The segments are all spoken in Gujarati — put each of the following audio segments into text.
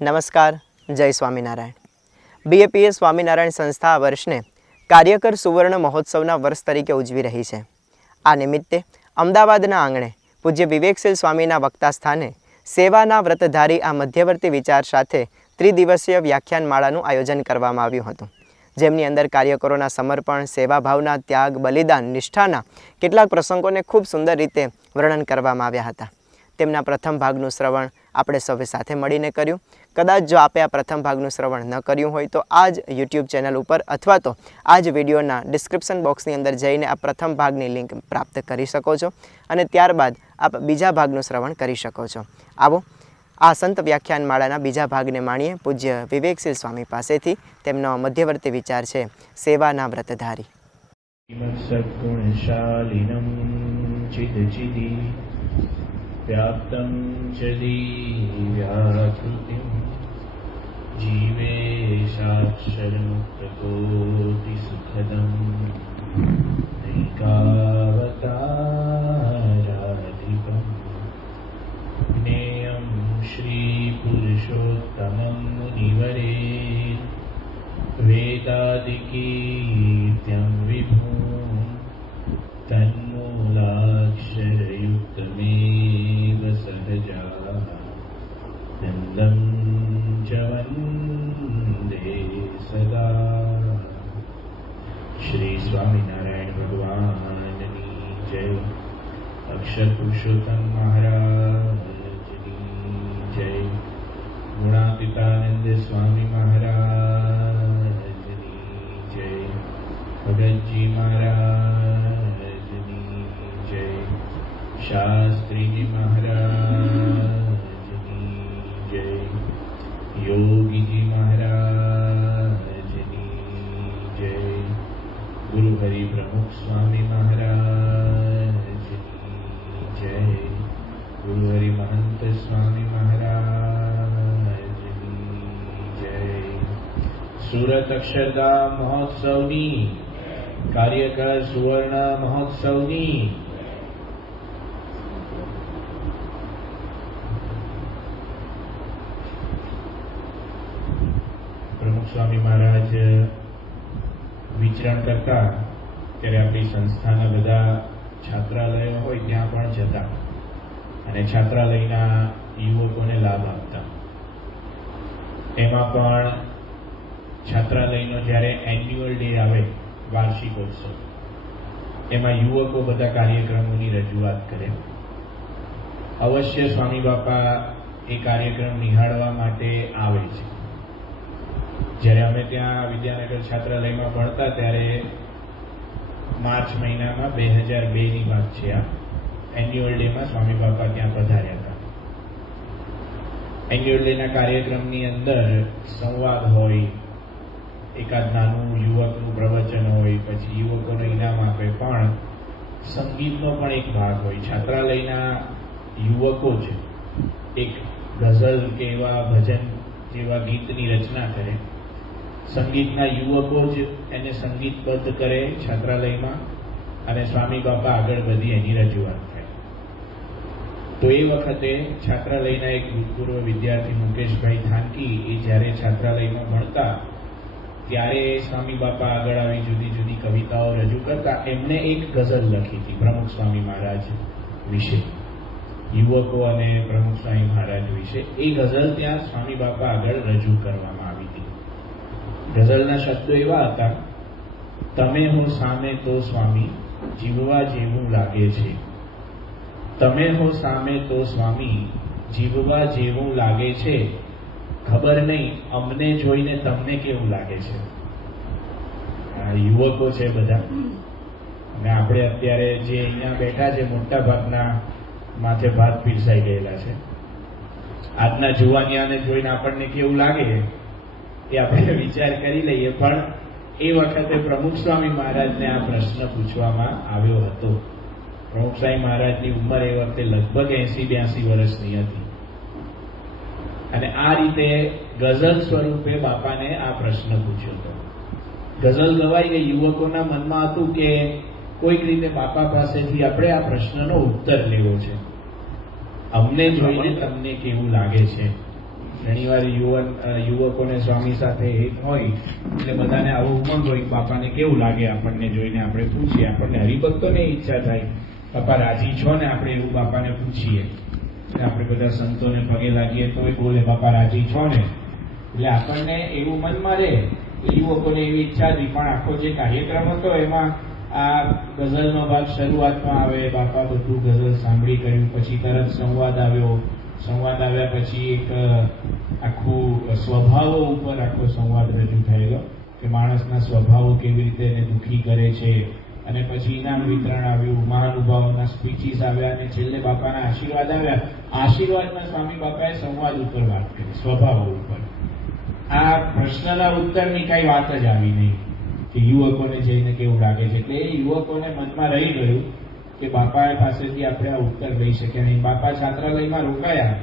નમસ્કાર, જય સ્વામિનારાયણ. બીએપીએસ સ્વામિનારાયણ સંસ્થા આ વર્ષને કાર્યકર સુવર્ણ મહોત્સવના વર્ષ તરીકે ઉજવી રહી છે. આ નિમિત્તે અમદાવાદના આંગણે પૂજ્ય વિવેકશીલ સ્વામીના વક્તા સ્થાને સેવાના વ્રતધારી આ મધ્યવર્તી વિચાર સાથે ત્રિદિવસીય વ્યાખ્યાનમાળાનું આયોજન કરવામાં આવ્યું હતું, જેમની અંદર કાર્યકરોના સમર્પણ, સેવાભાવના, ત્યાગ, બલિદાન, નિષ્ઠાના કેટલાક પ્રસંગોને ખૂબ સુંદર રીતે વર્ણન કરવામાં આવ્યા હતા. તેમના પ્રથમ ભાગનું શ્રવણ આપણે સૌએ સાથે મળીને કર્યું. કદાચ જો આપે આ પ્રથમ ભાગનું શ્રવણ ન કર્યું હોય તો આ જ યુટ્યુબ ચેનલ ઉપર અથવા તો આ જ વિડીયોના ડિસ્ક્રિપ્શન બોક્સની અંદર જઈને આ પ્રથમ ભાગની લિંક પ્રાપ્ત કરી શકો છો અને ત્યારબાદ આપ બીજા ભાગનું શ્રવણ કરી શકો છો. આવો આ સંત વ્યાખ્યાનમાળાના બીજા ભાગને માણીએ પૂજ્ય વિવેકશીલ સ્વામી પાસેથી. તેમનો મધ્યવર્તી વિચાર છે સેવાના વ્રતધારી. व्याप्तं च दिव्याकृतिं जीवेशाक्षरमुक्तकोटिसुखदं नैकावताराधिपं ज्ञेयं श्रीपुरुषोत्तमं मुनिवरे वेदादिकीर्त्यं विभुं तन्मूलाक्षरयुक्तमेव सहजा नन्दं च वन्दे सदा. श्री स्वामिनारायण भगवाननी जय. अक्षर पुरुषोत्तम महाराजनी जय. गुणातीतानंद स्वामी महाराजनी जय. भगतजी महाराजनी जय. शास्त्रीजी महाराजनी जय. योगीजी महाराजनी जय. गुरु हरि प्रमुख स्वामी महाराजनी जय. गुरु हरि महंत स्वामी महाराजनी जय. सूरत अक्षरधाम महोत्सवनी કાર્યકર સુવર્ણ મહોત્સવની પ્રમુખ સ્વામી મહારાજ વિચરણ કરતા ત્યારે આપણી સંસ્થાના બધા છાત્રાલયો હોય ત્યાં પણ જતા અને છાત્રાલયના યુવકોને લાભ આપતા. એમાં પણ છાત્રાલયનો જ્યારે એન્યુઅલ ડે આવે, વાર્ષિકોત્સવ, એમાં યુવકો બધા કાર્યક્રમોની રજૂઆત કરે. અવશ્ય સ્વામી બાપા એ કાર્યક્રમ નિહાળવા માટે આવે છે. જ્યારે અમે ત્યાં વિદ્યાનગર છાત્રાલયમાં ભણતા ત્યારે માર્ચ મહિનામાં 2002ની વાત છે. આ એન્યુઅલ ડેમાં સ્વામી બાપા ત્યાં પધાર્યા હતા. એન્યુઅલ ડેના કાર્યક્રમની અંદર સંવાદ હોય, એકાદ નાનું યુવકનું પ્રવચન હોય, પછી યુવકોને ઇનામ આપે, પણ સંગીતનો પણ એક ભાગ હોય. છાત્રાલયના યુવકો જ એક ગઝલ કે એવા ભજન જેવા ગીતની રચના કરે. સંગીતના યુવકો જ એને સંગીતબદ્ધ કરે છાત્રાલયમાં અને સ્વામી બાપા આગળ વધી એની રજૂઆત થાય. તો એ વખતે છાત્રાલયના એક ભૂતપૂર્વ વિદ્યાર્થી મુકેશભાઈ થાનકી એ જ્યારે છાત્રાલયમાં ભણતા ત્યારે સ્વામી બાપા આગળ આવી જુદી જુદી કવિતાઓ રજૂ કરતા. એમણે એક ગઝલ લખી હતી પ્રમુખ સ્વામી મહારાજ વિશે, યુવકો અને પ્રમુખ સ્વામી મહારાજ વિશે. એ ગઝલ ત્યાં સ્વામી બાપા આગળ રજૂ કરવામાં આવી હતી. ગઝલના શબ્દો એવા હતા: તમે હો સામે તો સ્વામી, જીવવા જેવું લાગે છે. તમે હો સામે તો સ્વામી, જીવવા જેવું લાગે છે. ખબર નહીં અમને જોઈને તમને કેવું લાગે છે. યુવકો છે બધા, અને આપણે અત્યારે જે અહીંયા બેઠા છે મોટા ભાગના માથે ભાત પીરસાઈ ગયેલા છે. આજના જુવાનિયાને જોઈને આપણને કેવું લાગે એ આપણે વિચાર કરી લઈએ. પણ એ વખતે પ્રમુખ સ્વામી મહારાજને આ પ્રશ્ન પૂછવામાં આવ્યો હતો. પ્રમુખ સ્વામી મહારાજની ઉંમર એ વખતે લગભગ 80-82 વર્ષની હતી અને આ રીતે ગઝલ સ્વરૂપે બાપાને આ પ્રશ્ન પૂછ્યો હતો. ગઝલ ગવાઈ ગઈ. યુવકોના મનમાં હતું કે કોઈક રીતે બાપા પાસેથી આપણે આ પ્રશ્નનો ઉત્તર લેવો છે. અમને જોઈને તમને કેવું લાગે છે? ઘણીવાર યુવકોને સ્વામી સાથે એક હોય એટલે બધાને આવો ઉમંગ હોય, બાપાને કેવું લાગે આપણને જોઈને આપણે પૂછીએ. આપણને હરિભક્તોને ઈચ્છા થાય બાપા રાજી છો ને, આપણે એવું બાપાને પૂછીએ. આપણે બધા સંતોને પગે લાગીએ તો એ બોલે બાપા રાજી છો ને, એટલે આપણને એવું મનમાં રહે. યુવકોને એવી ઈચ્છા હતી, પણ આખો જે કાર્યક્રમ હતો એમાં આ ગઝલનો ભાગ શરૂઆતમાં આવે, બાપા બધું ગઝલ સાંભળી કર્યું, પછી તરત સંવાદ આવ્યો. સંવાદ આવ્યા પછી એક આખું સ્વભાવો ઉપર આખો સંવાદ રજૂ થયેલો કે માણસના સ્વભાવો કેવી રીતે એને દુઃખી કરે છે, અને પછી ઇનામ વિતરણ આવ્યું, મહાનુભાવોના સ્પીચીસ આવ્યા, અને છેલ્લે બાપાના આશીર્વાદ આવ્યા. આશીર્વાદમાં સ્વામી બાપાએ સંવાદ ઉપર વાત કરી, સ્વભાવો ઉપર. આ પ્રશ્નના ઉત્તરની કઈ વાત જ આવી નહીં કે યુવકોને જઈને કેવું લાગે છે. એટલે એ યુવકોને મનમાં રહી ગયું કે બાપા પાસેથી આપણે આ ઉત્તર લઈ શકીએ નહીં. બાપા છાત્રાલયમાં રોકાયા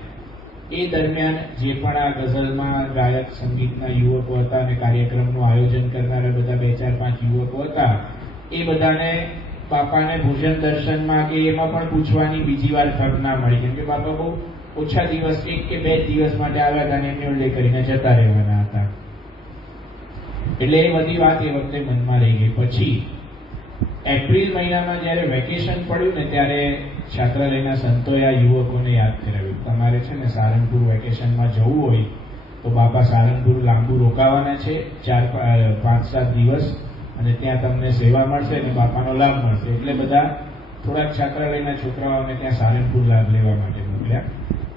એ દરમિયાન જે પણ આ ગઝલમાં ગાયક સંગીતના યુવકો હતા અને કાર્યક્રમનું આયોજન કરનારા બધા 2, 4, 5 યુવકો હતા, એ બધાને બાપાને ભોજન દર્શનમાં કે એમાં પણ પૂછવાની બીજી વાર તક ના મળી, કેમ કે બાપા બહુ ઓછા દિવસ, 1 કે 2 દિવસ માટે આવ્યા હતા અને એન્યુઅલ ડે કરીને જતા રહેવાના હતા. એટલે એ બધી વાત એ વખતે મનમાં રહી ગઈ. પછી એપ્રિલ મહિનામાં જ્યારે વેકેશન પડ્યું ને ત્યારે છાત્રાલયના સંતોએ આ યુવકોને યાદ કરાવ્યું, તમારે છે ને સારંગપુર વેકેશનમાં જવું હોય તો બાપા સારંગપુર લાંબુ રોકાવાના છે 4-5-7 દિવસ, અને ત્યાં તમને સેવા મળશે અને બાપાનો લાભ મળશે. એટલે બધા થોડાક છાત્રાલયના છોકરાઓને ત્યાં સારંગપુર લાભ લેવા માટે મોકલ્યા.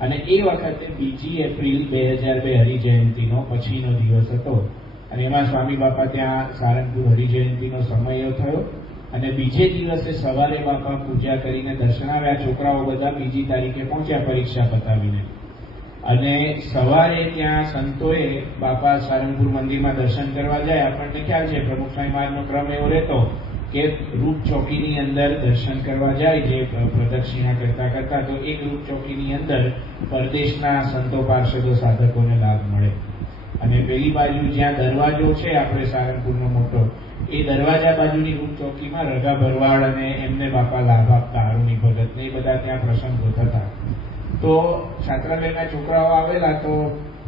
અને એ વખતે 2 એપ્રિલ 2002 હરિજયંતિનો પછીનો દિવસ હતો, અને એમાં સ્વામી બાપા ત્યાં સારંગપુર હરિજયંતિનો સમય થયો. અને બીજે દિવસે સવારે બાપા પૂજા કરીને દર્શનાવ્યા. છોકરાઓ બધા 2જી તારીખે પહોંચ્યા પરીક્ષા પતાવીને, અને સવારે ત્યાં સંતોએ બાપા સારંગપુર મંદિરમાં દર્શન કરવા જાય. આપણને ખ્યાલ છે પ્રમુખ સ્વામી મહારાજનો ક્રમ એવો રહેતો કે રૂપ ચોકીની અંદર દર્શન કરવા જાય, જે પ્રદક્ષિણા કરતા કરતા, તો એક રૂપ ચોકીની અંદર પરદેશના સંતો પાર્ષદો સાધકોને લાભ મળે. અને પેલી બાજુ જ્યાં દરવાજો છે આપણે સારંગપુરનો મોટો, એ દરવાજા બાજુની રૂપ ચોકીમાં રગા ભરવાડ અને એમને બાપા લાભ આપતા, અરુણી ભગત ને એ બધા ત્યાં પ્રસંગો થતા. તો છાત્રાલયના છોકરાઓ આવેલા, તો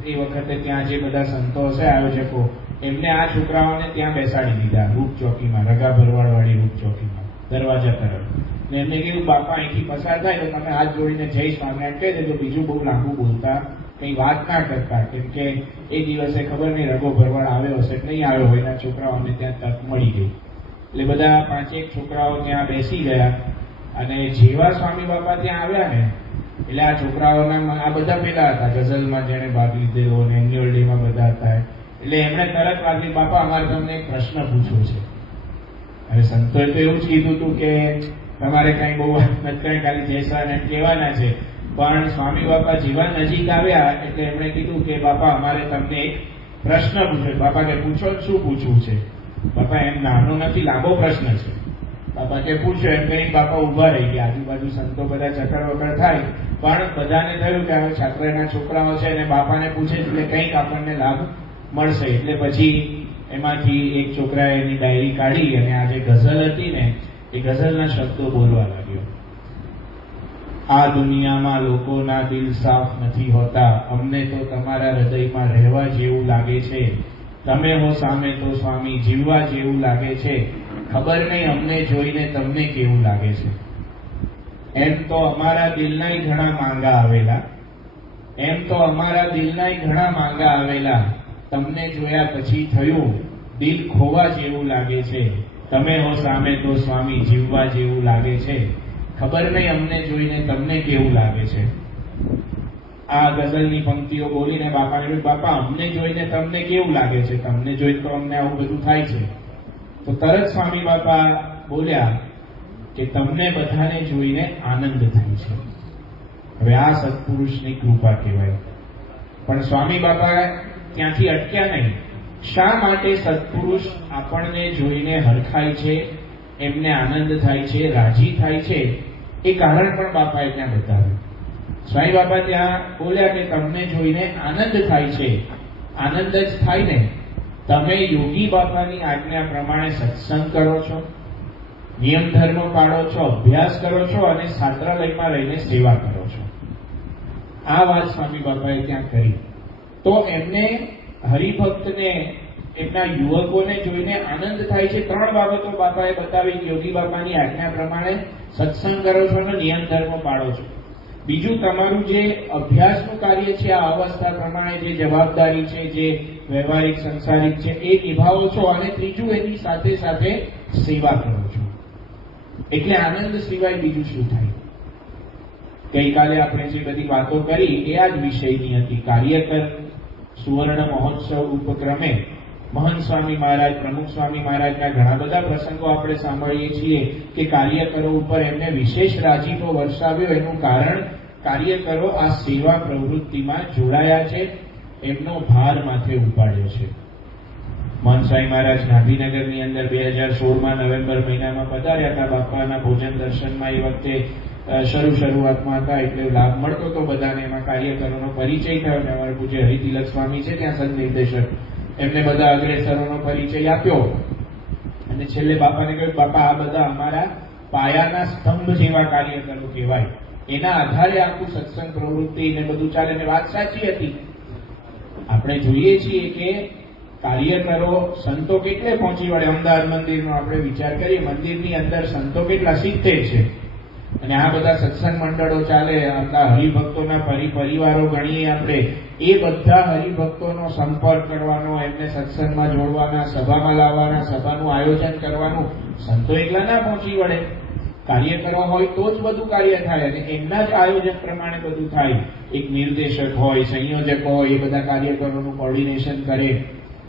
એ વખતે ત્યાં જે બધા સંતો છે આયોજકો, એમને આ છોકરાઓને ત્યાં બેસાડી દીધા રૂપ ચોકીમાં, રગા ભરવાડ વાળી રૂપ ચોકીમાં દરવાજા તરફ. ને એમને કીધું બાપા અહીંથી પસાર થાય તો તમે હાથ જોડીને જય સ્વામિનારાયણ કહી દેજો, બીજું બહુ લાંબુ બોલતા કઈ વાત ના કરતા, કેમ કે એ દિવસે ખબર નહીં રગો ભરવાડ આવ્યો હશે કે નહીં આવ્યો હોય. એના છોકરાઓને ત્યાં તક મળી ગઈ. એટલે બધા 5-1 છોકરાઓ ત્યાં બેસી ગયા. અને જેવા સ્વામી બાપા ત્યાં આવ્યા ને, એટલે આ છોકરાઓના આ બધા પેલા હતા ગઝલમાં જેને ભાગ લીધેલો અને એન્યુઅલ ડેમાં બધા હતા, એટલે એમણે તરત વાગી બાપા અમારે તમને એક પ્રશ્ન પૂછવો છે. અને સંતોએ તો એવું જ કીધું હતું કે તમારે કઈ બહુ વાત નથી, ખાલી જયસાન એમ કહેવાના છે. પણ સ્વામી બાપા જેવા નજીક આવ્યા એટલે એમણે કીધું કે બાપા અમારે તમને એક પ્રશ્ન પૂછ્યો. બાપા કે પૂછો, શું પૂછવું છે? બાપા એમ નાનો નથી, લાંબો પ્રશ્ન છે. બાપા કે પૂછો, એમ કરીને બાપા ઉભા રહી ગયા. આજુબાજુ સંતો બધા ચકર વકર થાય, પણ બધાને થયું કે હવે છાત્રાના છોકરાઓ છે અને બાપાને પૂછે એટલે કંઈક આપણને લાભ મળશે. એટલે પછી એમાંથી એક છોકરાએ એની ડાયરી કાઢી અને આ જે ગઝલ હતી ને એ ગઝલના શબ્દો બોલવા લાગ્યો. આ દુનિયામાં લોકોના દિલ સાફ નથી હોતા, અમને તો તમારા હૃદયમાં રહેવા જેવું લાગે છે. તમે હો સામે તો સ્વામી જીવવા જેવું લાગે છે. ખબર નહીં અમને જોઈને તમને કેવું લાગે છે. એમ તો અમારા દિલનાય ઘણા માંગા આવેલા, એમ તો અમારા દિલનાય ઘણા માંગા આવેલા. તમને જોયા પછી થયું દિલ ખોવા જેવું લાગે છે. તમે હો સામે તો સ્વામી જીવવા જેવું લાગે છે. ખબર નહીં અમને જોઈને તમને કેવું લાગે છે. આ ગઝલની પંક્તિઓ બોલીને બાપાને કહ્યું, બાપા અમને જોઈને તમને કેવું લાગે છે? તમને જોઈને તો અમને આવું બધું થાય છે. તો તરત સ્વામી બાપા બોલ્યા કે તમને બધાને જોઈને આનંદ થાય છે. હવે આ સત્પુરુષની કૃપા કહેવાય. પણ સ્વામી બાપા ત્યાંથી અટક્યા નહીં. શા માટે સત્પુરુષ આપણને જોઈને હરખાય છે, એમને આનંદ થાય છે, રાજી થાય છે, એ કારણ પણ બાપાએ ત્યાં બતાવ્યું. સ્વામી બાપા ત્યાં બોલ્યા કે તમને જોઈને આનંદ થાય છે. આનંદ જ થાય ને, તમે યોગી બાપાની આજ્ઞા પ્રમાણે સત્સંગ કરો છો, નિયમ ધર્મ પાળો છો, અભ્યાસ કરો છો અને છાત્રાલયમાં રહીને સેવા કરો છો. આ વાત સ્વામી બાપાએ ત્યાં કરી. તો એમને હરિભક્તને એમના યુવકોને જોઈને આનંદ થાય છે. 3 બાબતો બાપાએ બતાવી. યોગી બાપાની આજ્ઞા પ્રમાણે સત્સંગ કરો છો અને નિયમ ધર્મ પાળો છો. બીજું, તમારું જે અભ્યાસનું કાર્ય છે, આ અવસ્થા પ્રમાણે જે જવાબદારી છે, જે વ્યવહારિક સંસારિક છે, એ નિભાવો છો. અને ત્રીજું, એની સાથે સાથે સેવા કરો છો. એટલે આનંદ સિવાય બીજું શું થાય? ગઈકાલે આપણે જે બધી વાતો કરી એ આ જ વિષયની હતી. કાર્યકર સુવર્ણ મહોત્સવ ઉપક્રમે મહંત સ્વામી મહારાજ, પ્રમુખ સ્વામી મહારાજના ઘણા બધા પ્રસંગો આપણે સાંભળીએ છીએ કે કાર્યકરો ઉપર એમને વિશેષ રાજીપો વરસાવ્યો. એનું કારણ, કાર્યકરો આ સેવા પ્રવૃત્તિમાં જોડાયા છે, એમનો ભાર માથે ઉપાડ્યો છે. મહંત સ્વામી મહારાજ ગાંધીનગરની અંદર 2016માં નવેમ્બર મહિનામાં પધાર્યા હતા. બાપાના ભોજન દર્શનમાં એ વખતે શરૂઆતમાં હતા, એટલે લાભ મળતો હતો બધાને. એમાં કાર્યકરોનો પરિચય થયો. અમારા પૂજ્ય હરિતિલક સ્વામી છે ત્યાં સંઘ નિર્દેશક, એમને બધા અગ્રેસરોનો પરિચય આપ્યો અને છેલ્લે બાપાને કહ્યું, બાપા આ બધા અમારા પાયાના સ્તંભ જેવા કાર્યકરો કહેવાય, એના આધારે આખું સત્સંગ પ્રવૃત્તિ ને બધું ચાલે. ને વાત સાચી હતી. આપણે જોઈએ છીએ કે કાર્યકરો, સંતો કેટલે પહોંચી વળે. અમદાવાદ મંદિરનો આપણે વિચાર કરીએ, મંદિરની અંદર સંતો કેટલા, 70 છે. અને આ બધા સત્સંગ મંડળો ચાલે, આપણા હરિભક્તોના પરિવારો ગણીએ આપણે, એ બધા હરિભક્તોનો સંપર્ક કરવાનો, એમને સત્સંગમાં જોડવાના, સભામાં લાવવાના, સભાનું આયોજન કરવાનું, સંતો એકલા ના પહોંચી વળે. કાર્યકરો હોય તો જ બધું કાર્ય થાય અને એમના જ આયોજન પ્રમાણે બધું થાય. એક નિર્દેશક હોય, સંયોજકો હોય, એ બધા કાર્યકરોનું કોર્ડિનેશન કરે.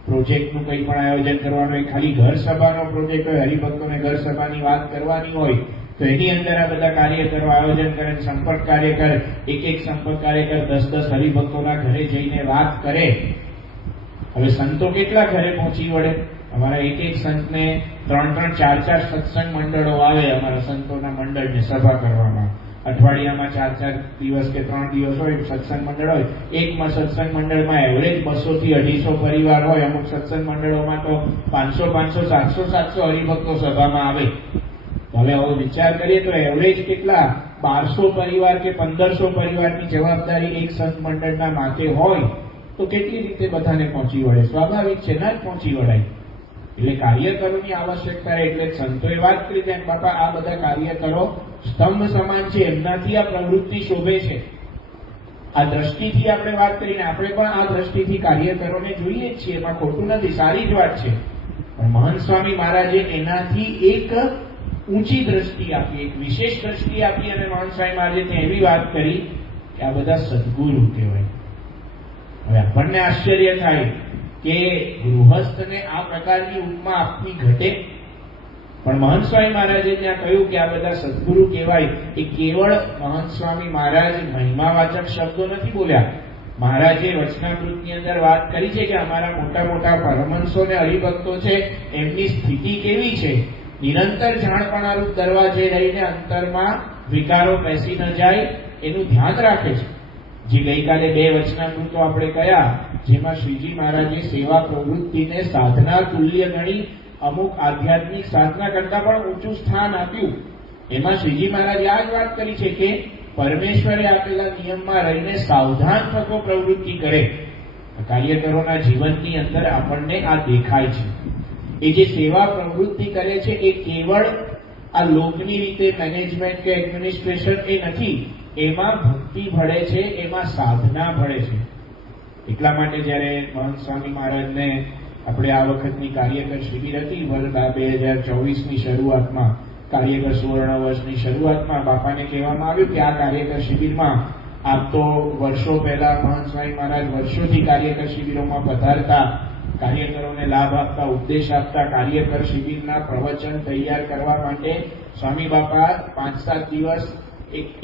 પ્રોજેક્ટનું કંઈ પણ આયોજન કરવાનું હોય, ખાલી ઘર સભાનો પ્રોજેક્ટ હોય, હરિભક્તોને ઘર સભાની વાત કરવાની હોય, તો એની અંદર આ બધા કાર્યકરો આયોજન કરે. સંપર્ક કાર્યકર, એક સંપર્ક કાર્યકર 10 હરિભક્તોના ઘરે જઈને વાત કરે. હવે સંતો કેટલા ઘરે પહોંચી વળે? અમારા એક સંતને 3-3, 4-4 સત્સંગ મંડળો આવે અમારા સંતોના મંડળને સભા કરવામાં. અઠવાડિયામાં 4-4 દિવસ કે 3 દિવસ હોય સત્સંગ મંડળ હોય. એકમાં સત્સંગ મંડળમાં એવરેજ 200 થી 250 પરિવાર હોય. અમુક સત્સંગ મંડળોમાં તો 500, 700 હરિભક્તો સભામાં આવે. હવે વિચાર કરીએ તો એવરેજ કેટલા, 1200 પરિવાર કે 1500 પરિવારની જવાબદારી એક સંત મંડળના માથે હોય તો કેટલી રીતે બધાને પહોંચી વળે? સ્વાભાવિક છે, ના જ પહોંચી વળાય. એટલે કાર્યકરોની આવશ્યકતા. એટલે સંતોએ વાત કરી તેમ બાપા આ બધા કાર્યકરો સ્તંભ સમાન છે, એમનાથી આ પ્રવૃત્તિ શોભે છે. આ દ્રષ્ટિથી આપણે વાત કરીને આપણે પણ આ દ્રષ્ટિથી કાર્યકરોને જોઈએ જ છીએ, એમાં ખોટું નથી, સારી જ વાત છે. પણ મહંત સ્વામી મહારાજે એનાથી એક ઊંચી દ્રષ્ટિ આપી, એક વિશેષ દ્રષ્ટિ આપી. અને મહંત સ્વામી મહારાજે ત્યાં એવી વાત કરી કે આ બધા સદગુરુ કહેવાય. હવે આપણને આશ્ચર્ય થાય કે ગૃહસ્થને આ પ્રકારની ઉપમા આપવી ઘટે, પણ મહંત સ્વામી મહારાજે ત્યાં કહ્યું કે આ બધા સદગુરુ કહેવાય. એ કેવળ મહંત સ્વામી મહારાજ મહિમાવાચક શબ્દો નથી બોલ્યા. મહારાજે વચનામૃતની અંદર વાત કરી છે કે અમારા મોટા મોટા પરમહંસો ને હરિભક્તો છે, એમની સ્થિતિ કેવી છે? નિરંતર જાણપણારૂપ દરવાજે રહીને અંતરમાં વિકારો બેસી ન જાય એનું ધ્યાન રાખે છે. જે ગઈકાલે 2 વચનામૃતો આપણે કયા, જેમાં શ્રીજી મહારાજે સેવા પ્રવૃત્તિને સાધના તુલ્ય ગણી, અમુક આધ્યાત્મિક સાધના કરતા પણ ઊંચું સ્થાન આપ્યું. એમાં શ્રીજી મહારાજે આ જ વાત કરી છે કે પરમેશ્વરે આપેલા નિયમમાં રહીને સાવધાન થકો પ્રવૃત્તિ કરે. કાર્યકરોના જીવનની અંદર આપણને આ દેખાય છે. એ જે સેવા પ્રવૃત્તિ કરે છે એ કેવળ આ લોકની રીતે મેનેજમેન્ટ કે એડમિનિસ્ટ્રેશન એ નથી, એમાં ભક્તિ ભળે છે, એમાં સાધના ભળે છે. એટલા માટે જ્યારે મહંત સ્વામી મહારાજને આપણે આ વખતની કાર્યકર શિબિર હતી, વર્ષ 2024ની શરૂઆતમાં, કાર્યકર સુવર્ણ વર્ષની શરૂઆતમાં બાપાને કહેવામાં આવ્યું કે આ કાર્યકર શિબિરમાં આપ તો વર્ષો પહેલા મહંત સ્વામી મહારાજ વર્ષોથી કાર્યકર શિબિરોમાં પધારતા, કાર્યકરોને લાભ આપતા, ઉપદેશ આપતા. કાર્યકર શિબિરના પ્રવચન તૈયાર કરવા માટે સ્વામી બાપા 5-7 દિવસ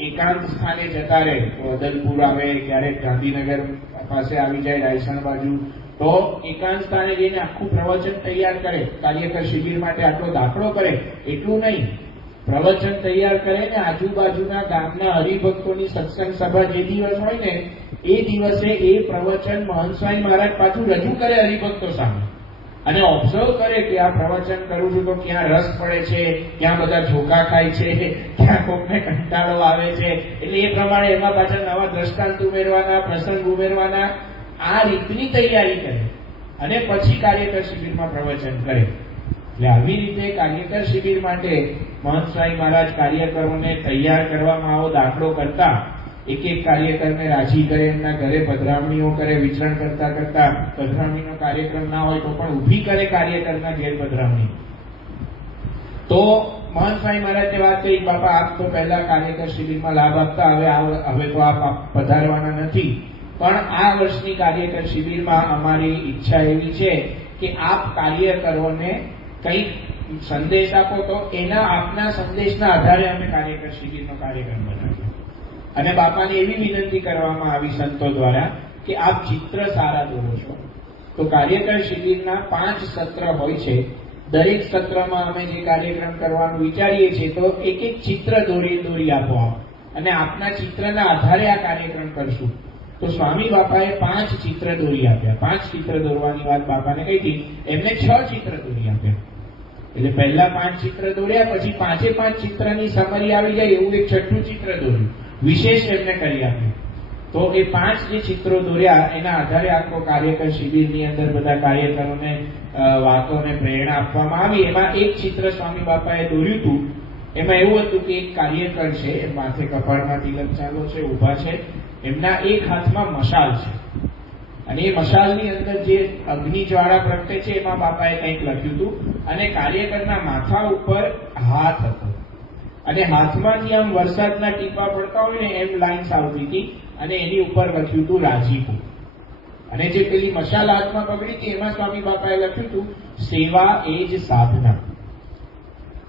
એકાંત સ્થાને જતા રહે. તો અદલપુર આવે, ક્યારેક ગાંધીનગર પાસે આવી જાય, રાયસણ બાજુ, તો એકાંત સ્થાને જઈને આખું પ્રવચન તૈયાર કરે. કાર્યકર શિબિર માટે આટલો દાખલો કરે. એટલું નહીં, પ્રવચન તૈયાર કરે ને આજુબાજુના ગામના હરિભક્તોની સત્સંગ સભા જે દિવસ હોય ને એ દિવસે એ પ્રવચન મહંત સ્વામી મહારાજ પાછું રજૂ કરે હરિભક્તો સામે, અને ઓબ્ઝર્વ કરે કે આ પ્રવચન કરું છું તો ક્યાં રસ પડે છે, ક્યાં બધા ઝોકા ખાય છે, ક્યાં કોકને કંટાળો આવે છે. એટલે એ પ્રમાણે એમાં પાછળ નવા દ્રષ્ટાંત ઉમેરવાના, પ્રસંગ ઉમેરવાના. આ રીતની તૈયારી કરે અને પછી કાર્યકર શિબિરમાં પ્રવચન કરે. એટલે આવી રીતે કાર્યકર શિબિર માટે મહંત સ્વામી મહારાજ કાર્યકરોને તૈયાર કરવામાં આવો દાખલો કરતા એક એક કાર્યકરને રાજી કરે, એમના ઘરે પધરામણીઓ કરે, વિચરણ કરતા કરતા પધરામણીનો કાર્યક્રમ ના હોય તો પણ ઊભી કરે કાર્યકરના ઘેર પધરામણી. તો મહંત સ્વામી મહારાજે વાત કરી, બાપા આપ તો પહેલા કાર્યકર શિબિરમાં લાભ આપતા, હવે તો આપ પધારવાના નથી, પણ આ વર્ષની કાર્યકર શિબિરમાં અમારી ઈચ્છા એવી છે કે આપ કાર્યકરોને કંઈક સંદેશ આપો, તો એના આપના સંદેશના આધારે અમે કાર્યકર શિબિરનો કાર્યક્રમ બનાવીએ. અને બાપાને એવી વિનંતી કરવામાં આવી સંતો દ્વારા કે આપ ચિત્ર સારા દોરો છો. તો કાર્યકર શિબિરના 5 સત્ર હોય છે. દરેક સત્રમાં અમે જે કાર્યક્રમ કરવાનું વિચારીએ છીએ તો એક એક ચિત્ર દોરી આપો આપ, અને આપના ચિત્રના આધારે આ કાર્યક્રમ કરશું. તો સ્વામી બાપાએ 5 ચિત્ર દોરી આપ્યા. 5 ચિત્ર દોરવાની વાત બાપાને કહી હતી, એમને 6 ચિત્ર દોરી આપ્યા. એટલે પહેલા 5 ચિત્ર દોર્યા, પછી 5 ચિત્રની સમરી આવી જાય એવું એક 6ઠું ચિત્ર દોર્યું, વિશેષ એમને કરી આપ્યું. તો એ 5 જે ચિત્રો દોર્યા એના આધારે આખો કાર્યકર શિબિરની અંદર બધા કાર્યકરોને વાતોને પ્રેરણા આપવામાં આવી. એમાં એક ચિત્ર સ્વામી બાપાએ દોર્યું હતું. એમાં એવું હતું કે એક કાર્યકર છે, એ માથે કપાળમાં તિલક ચાલો છે, ઊભા છે, એમના એક હાથમાં મશાલ છે, અને એ મશાલની અંદર જે અગ્નિ જ્વાળા પ્રગટે છે એમાં બાપાએ કંઈક લખ્યું હતું. અને કાર્યકરના માથા ઉપર હાથ હતો, અને હાથમાંથી આમ વરસાદના ટીપા પડતા હોય ને એમ લાઈન્સ આવતી હતી, અને એની ઉપર લખ્યું હતું રાજીપુર. અને જે પેલી મશાલ હાથમાં પકડી હતી એમાં સ્વામી બાપાએ લખ્યું હતું સેવા એ જ સાધના.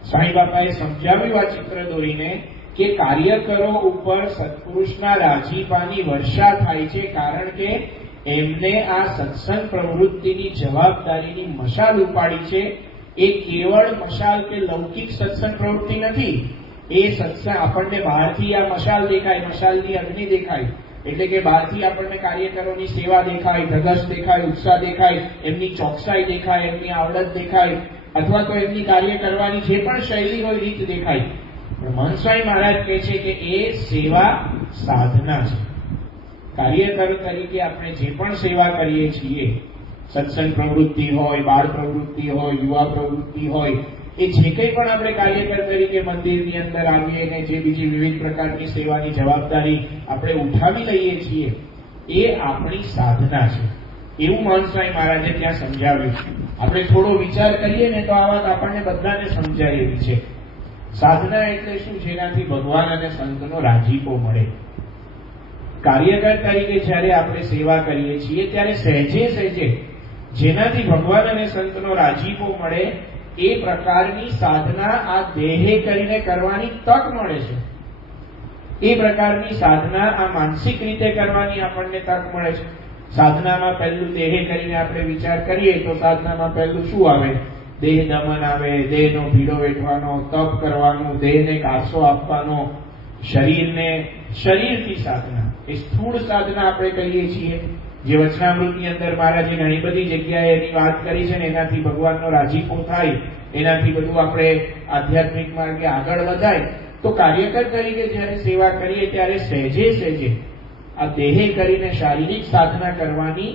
સ્વામી બાપાએ સમજાવ્યું આ ચિત્ર દોરીને કે કાર્યકરો ઉપર સત્પુરુષના રાજીપાની વર્ષા થાય છે, કારણ કે એમને આ સત્સંગ પ્રવૃત્તિની જવાબદારીની મશાલ ઉપાડી છે. એ કેવળ મશાલ કે લૌકિક સત્સંગ પ્રવૃત્તિ નથી. એ સત્સંગ આપણને બહારથી આ મશાલ દેખાય, મશાલની અગ્નિ દેખાય, એટલે કે બહારથી આપણને કાર્યકરોની સેવા દેખાય, ધગશ દેખાય, ઉત્સાહ દેખાય, એમની ચોકસાઈ દેખાય, એમની આવડત દેખાય, અથવા તો એમની કાર્ય કરવાની જે પણ શૈલી હોય, રીત દેખાય. પણ મહંત સ્વામી મહારાજ કહે છે કે એ સેવા સાધના છે. કાર્યકર તરીકે આપણે જે પણ સેવા કરીએ છીએ, સત્સંગ પ્રવૃત્તિ હોય, બાળ પ્રવૃત્તિ હોય, યુવા પ્રવૃત્તિ હોય, એ જે કંઈ પણ આપણે કાર્યકર તરીકે મંદિરની અંદર આવીએ અને જે બીજી વિવિધ પ્રકારની સેવાની જવાબદારી આપણે ઉઠાવી લઈએ છીએ, એ આપણી સાધના છે. એવું મહંત સ્વામી મહારાજે ત્યાં સમજાવ્યું. આપણે થોડો વિચાર કરીએ ને તો આ વાત આપણને બધાને સમજાય એવી છે. સાધના એટલે શું? જેનાથી ભગવાન અને સંતનો રાજીપો મળે. કાર્યકર તરીકે જ્યારે આપણે સેવા કરીએ છીએ ત્યારે સહેજે જેનાથી ભગવાન અને સંતનો રાજીપો મળે એ પ્રકારની સાધના આ દેહે કરીને કરવાની તક મળે છે. એ પ્રકારની સાધના આ માનસિક રીતે કરવાની આપણને તક મળે છે. સાધનામાં પહેલું દેહે કરીને આપણે વિચાર કરીએ તો સાધનામાં પહેલું શું આવે? દેહ દમન આવે, દેહનો ભીડો વેઠવાનો, તપ કરવાનું, દેહને કાસો આપવાનો, શરીરથી સાધના. એ સ્થૂળ સાધના આપણે કહીએ છીએ. જે વચનામૃતની અંદર મહારાજે ઘણી બધી જગ્યાએ એની વાત કરી છે ને, એનાથી ભગવાનનો રાજીપો થાય, એનાથી બધું આપણે આધ્યાત્મિક માર્ગે આગળ વધાય. તો કાર્યકર તરીકે જ્યારે સેવા કરીએ ત્યારે સહેજે આ દેહે કરીને શારીરિક સાધના કરવાની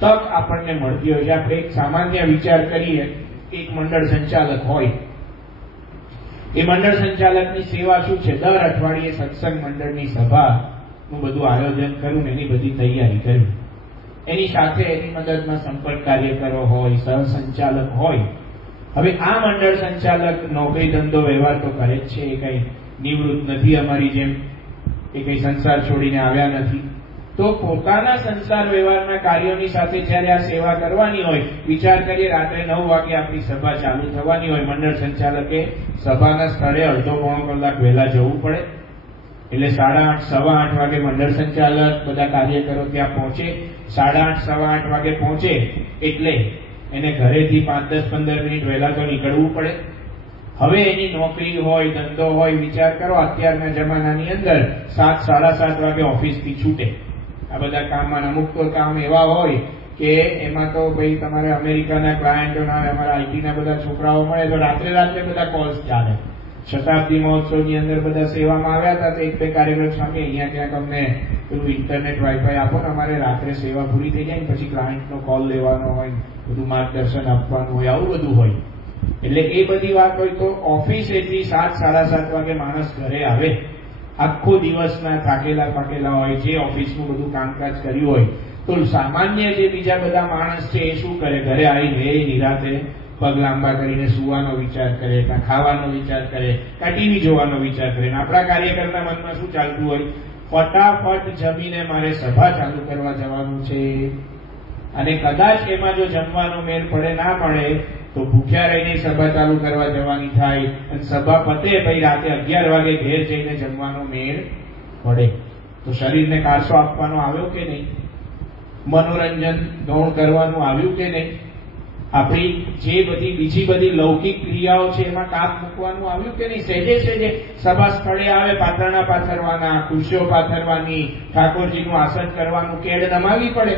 તક આપણને મળતી હોય છે. આપણે એક સામાન્ય વિચાર કરીએ, એક મંડળ સંચાલક હોય, એ મંડળ સંચાલકની સેવા શું છે? દર અઠવાડિયે સત્સંગ મંડળની સભાનું બધું આયોજન કરવું, એની બધી તૈયારી કરવી. એની સાથે એની મદદમાં સંપર્ક કાર્યકરો હોય, સહસંચાલક હોય. હવે આ મંડળ સંચાલક નોકરી ધંધો વ્યવહાર તો કરે જ છે, એ કઈ નિવૃત્ત નથી અમારી જેમ, એ કઈ સંસાર છોડીને આવ્યા નથી. તો પોતાના સંસાર વ્યવહારના કાર્યોની સાથે જ્યારે આ સેવા કરવાની હોય, વિચાર કરીએ રાત્રે 9 વાગે આપણી સભા ચાલુ થવાની હોય, મંડળ સંચાલકે સભાના સ્થળે અડધો પોણો કલાક વહેલા જવું પડે. એટલે 8:30, 8:15 વાગે મંડળ સંચાલક બધા કાર્યકરો ત્યાં પહોંચે. 8:30, 8:15 વાગે પહોંચે એટલે એને ઘરેથી 5, 10, 15 મિનિટ વહેલા તો નીકળવું પડે. હવે એની નોકરી હોય, ધંધો હોય, વિચાર કરો અત્યારના જમાનાની અંદર 7, 7:30 વાગે ઓફિસથી છૂટે. આ બધા કામમાં અમુક તો કામ એવા હોય કે એમાં તો ભાઈ તમારે અમેરિકાના ક્લાયન્ટોના, અમારા આઈટીના બધા છોકરાઓ મળે તો રાત્રે બધા કોલ્સ ચાલે. શતાબ્દી મહોત્સવની અંદર બધા સેવામાં આવ્યા હતા. તો એક બે કાર્યકર સ્વામી અહીંયા ક્યાંક અમને પેલું ઇન્ટરનેટ વાઈફાઈ આપો ને, અમારે રાત્રે સેવા પૂરી થઈ જાય ને પછી ક્લાયન્ટનો કોલ લેવાનો હોય, બધું માર્ગદર્શન આપવાનું હોય, આવું બધું હોય. એટલે એ બધી વાત હોય તો ઓફિસેથી 7, 7:30 વાગે માણસ ઘરે આવે, આખો દિવસના થાકેલા પાકેલા હોય, જે ઓફિસનું બધું કામકાજ કર્યું હોય, તો સામાન્ય જે બીજા બધા માણસ છે એ શું કરે? ઘરે આવીને નિરાતે પગ લાંબા કરીને સુવાનો વિચાર કરે, કાં ખાવાનો વિચાર કરે, કાં ટીવી જોવાનો વિચાર કરે. આપણા કાર્યકરના મનમાં શું ચાલતું હોય? ફટાફટ જમીને મારે સભા ચાલુ કરવા જવાનું છે. અને કદાચ એમાં જો જમવાનો મેળ પડે ના પડે તો ભૂખ્યા રહીને સભા ચાલુ કરવા જવાની થાય, અને સભા પતે પછી રાતે 11 વાગે ઘેર જઈને જમવાનો મેળ પડે. તો શરીરને કારસો આપવાનો આવ્યો કે નહીં? મનોરંજન ગૌણ કરવાનું આવ્યું કે નહીં? આપણી જે બધી બીજી બધી લૌકિક ક્રિયાઓ છે એમાં કાપ મૂકવાનું આવ્યું કે નહીં? સહેજે સહેજે સભા સ્થળે આવે, પાથરણા પાથરવાના, ખુરશીઓ પાથરવાની, ઠાકોરજીનું આસન કરવાનું, કેડ નમાવી પડે.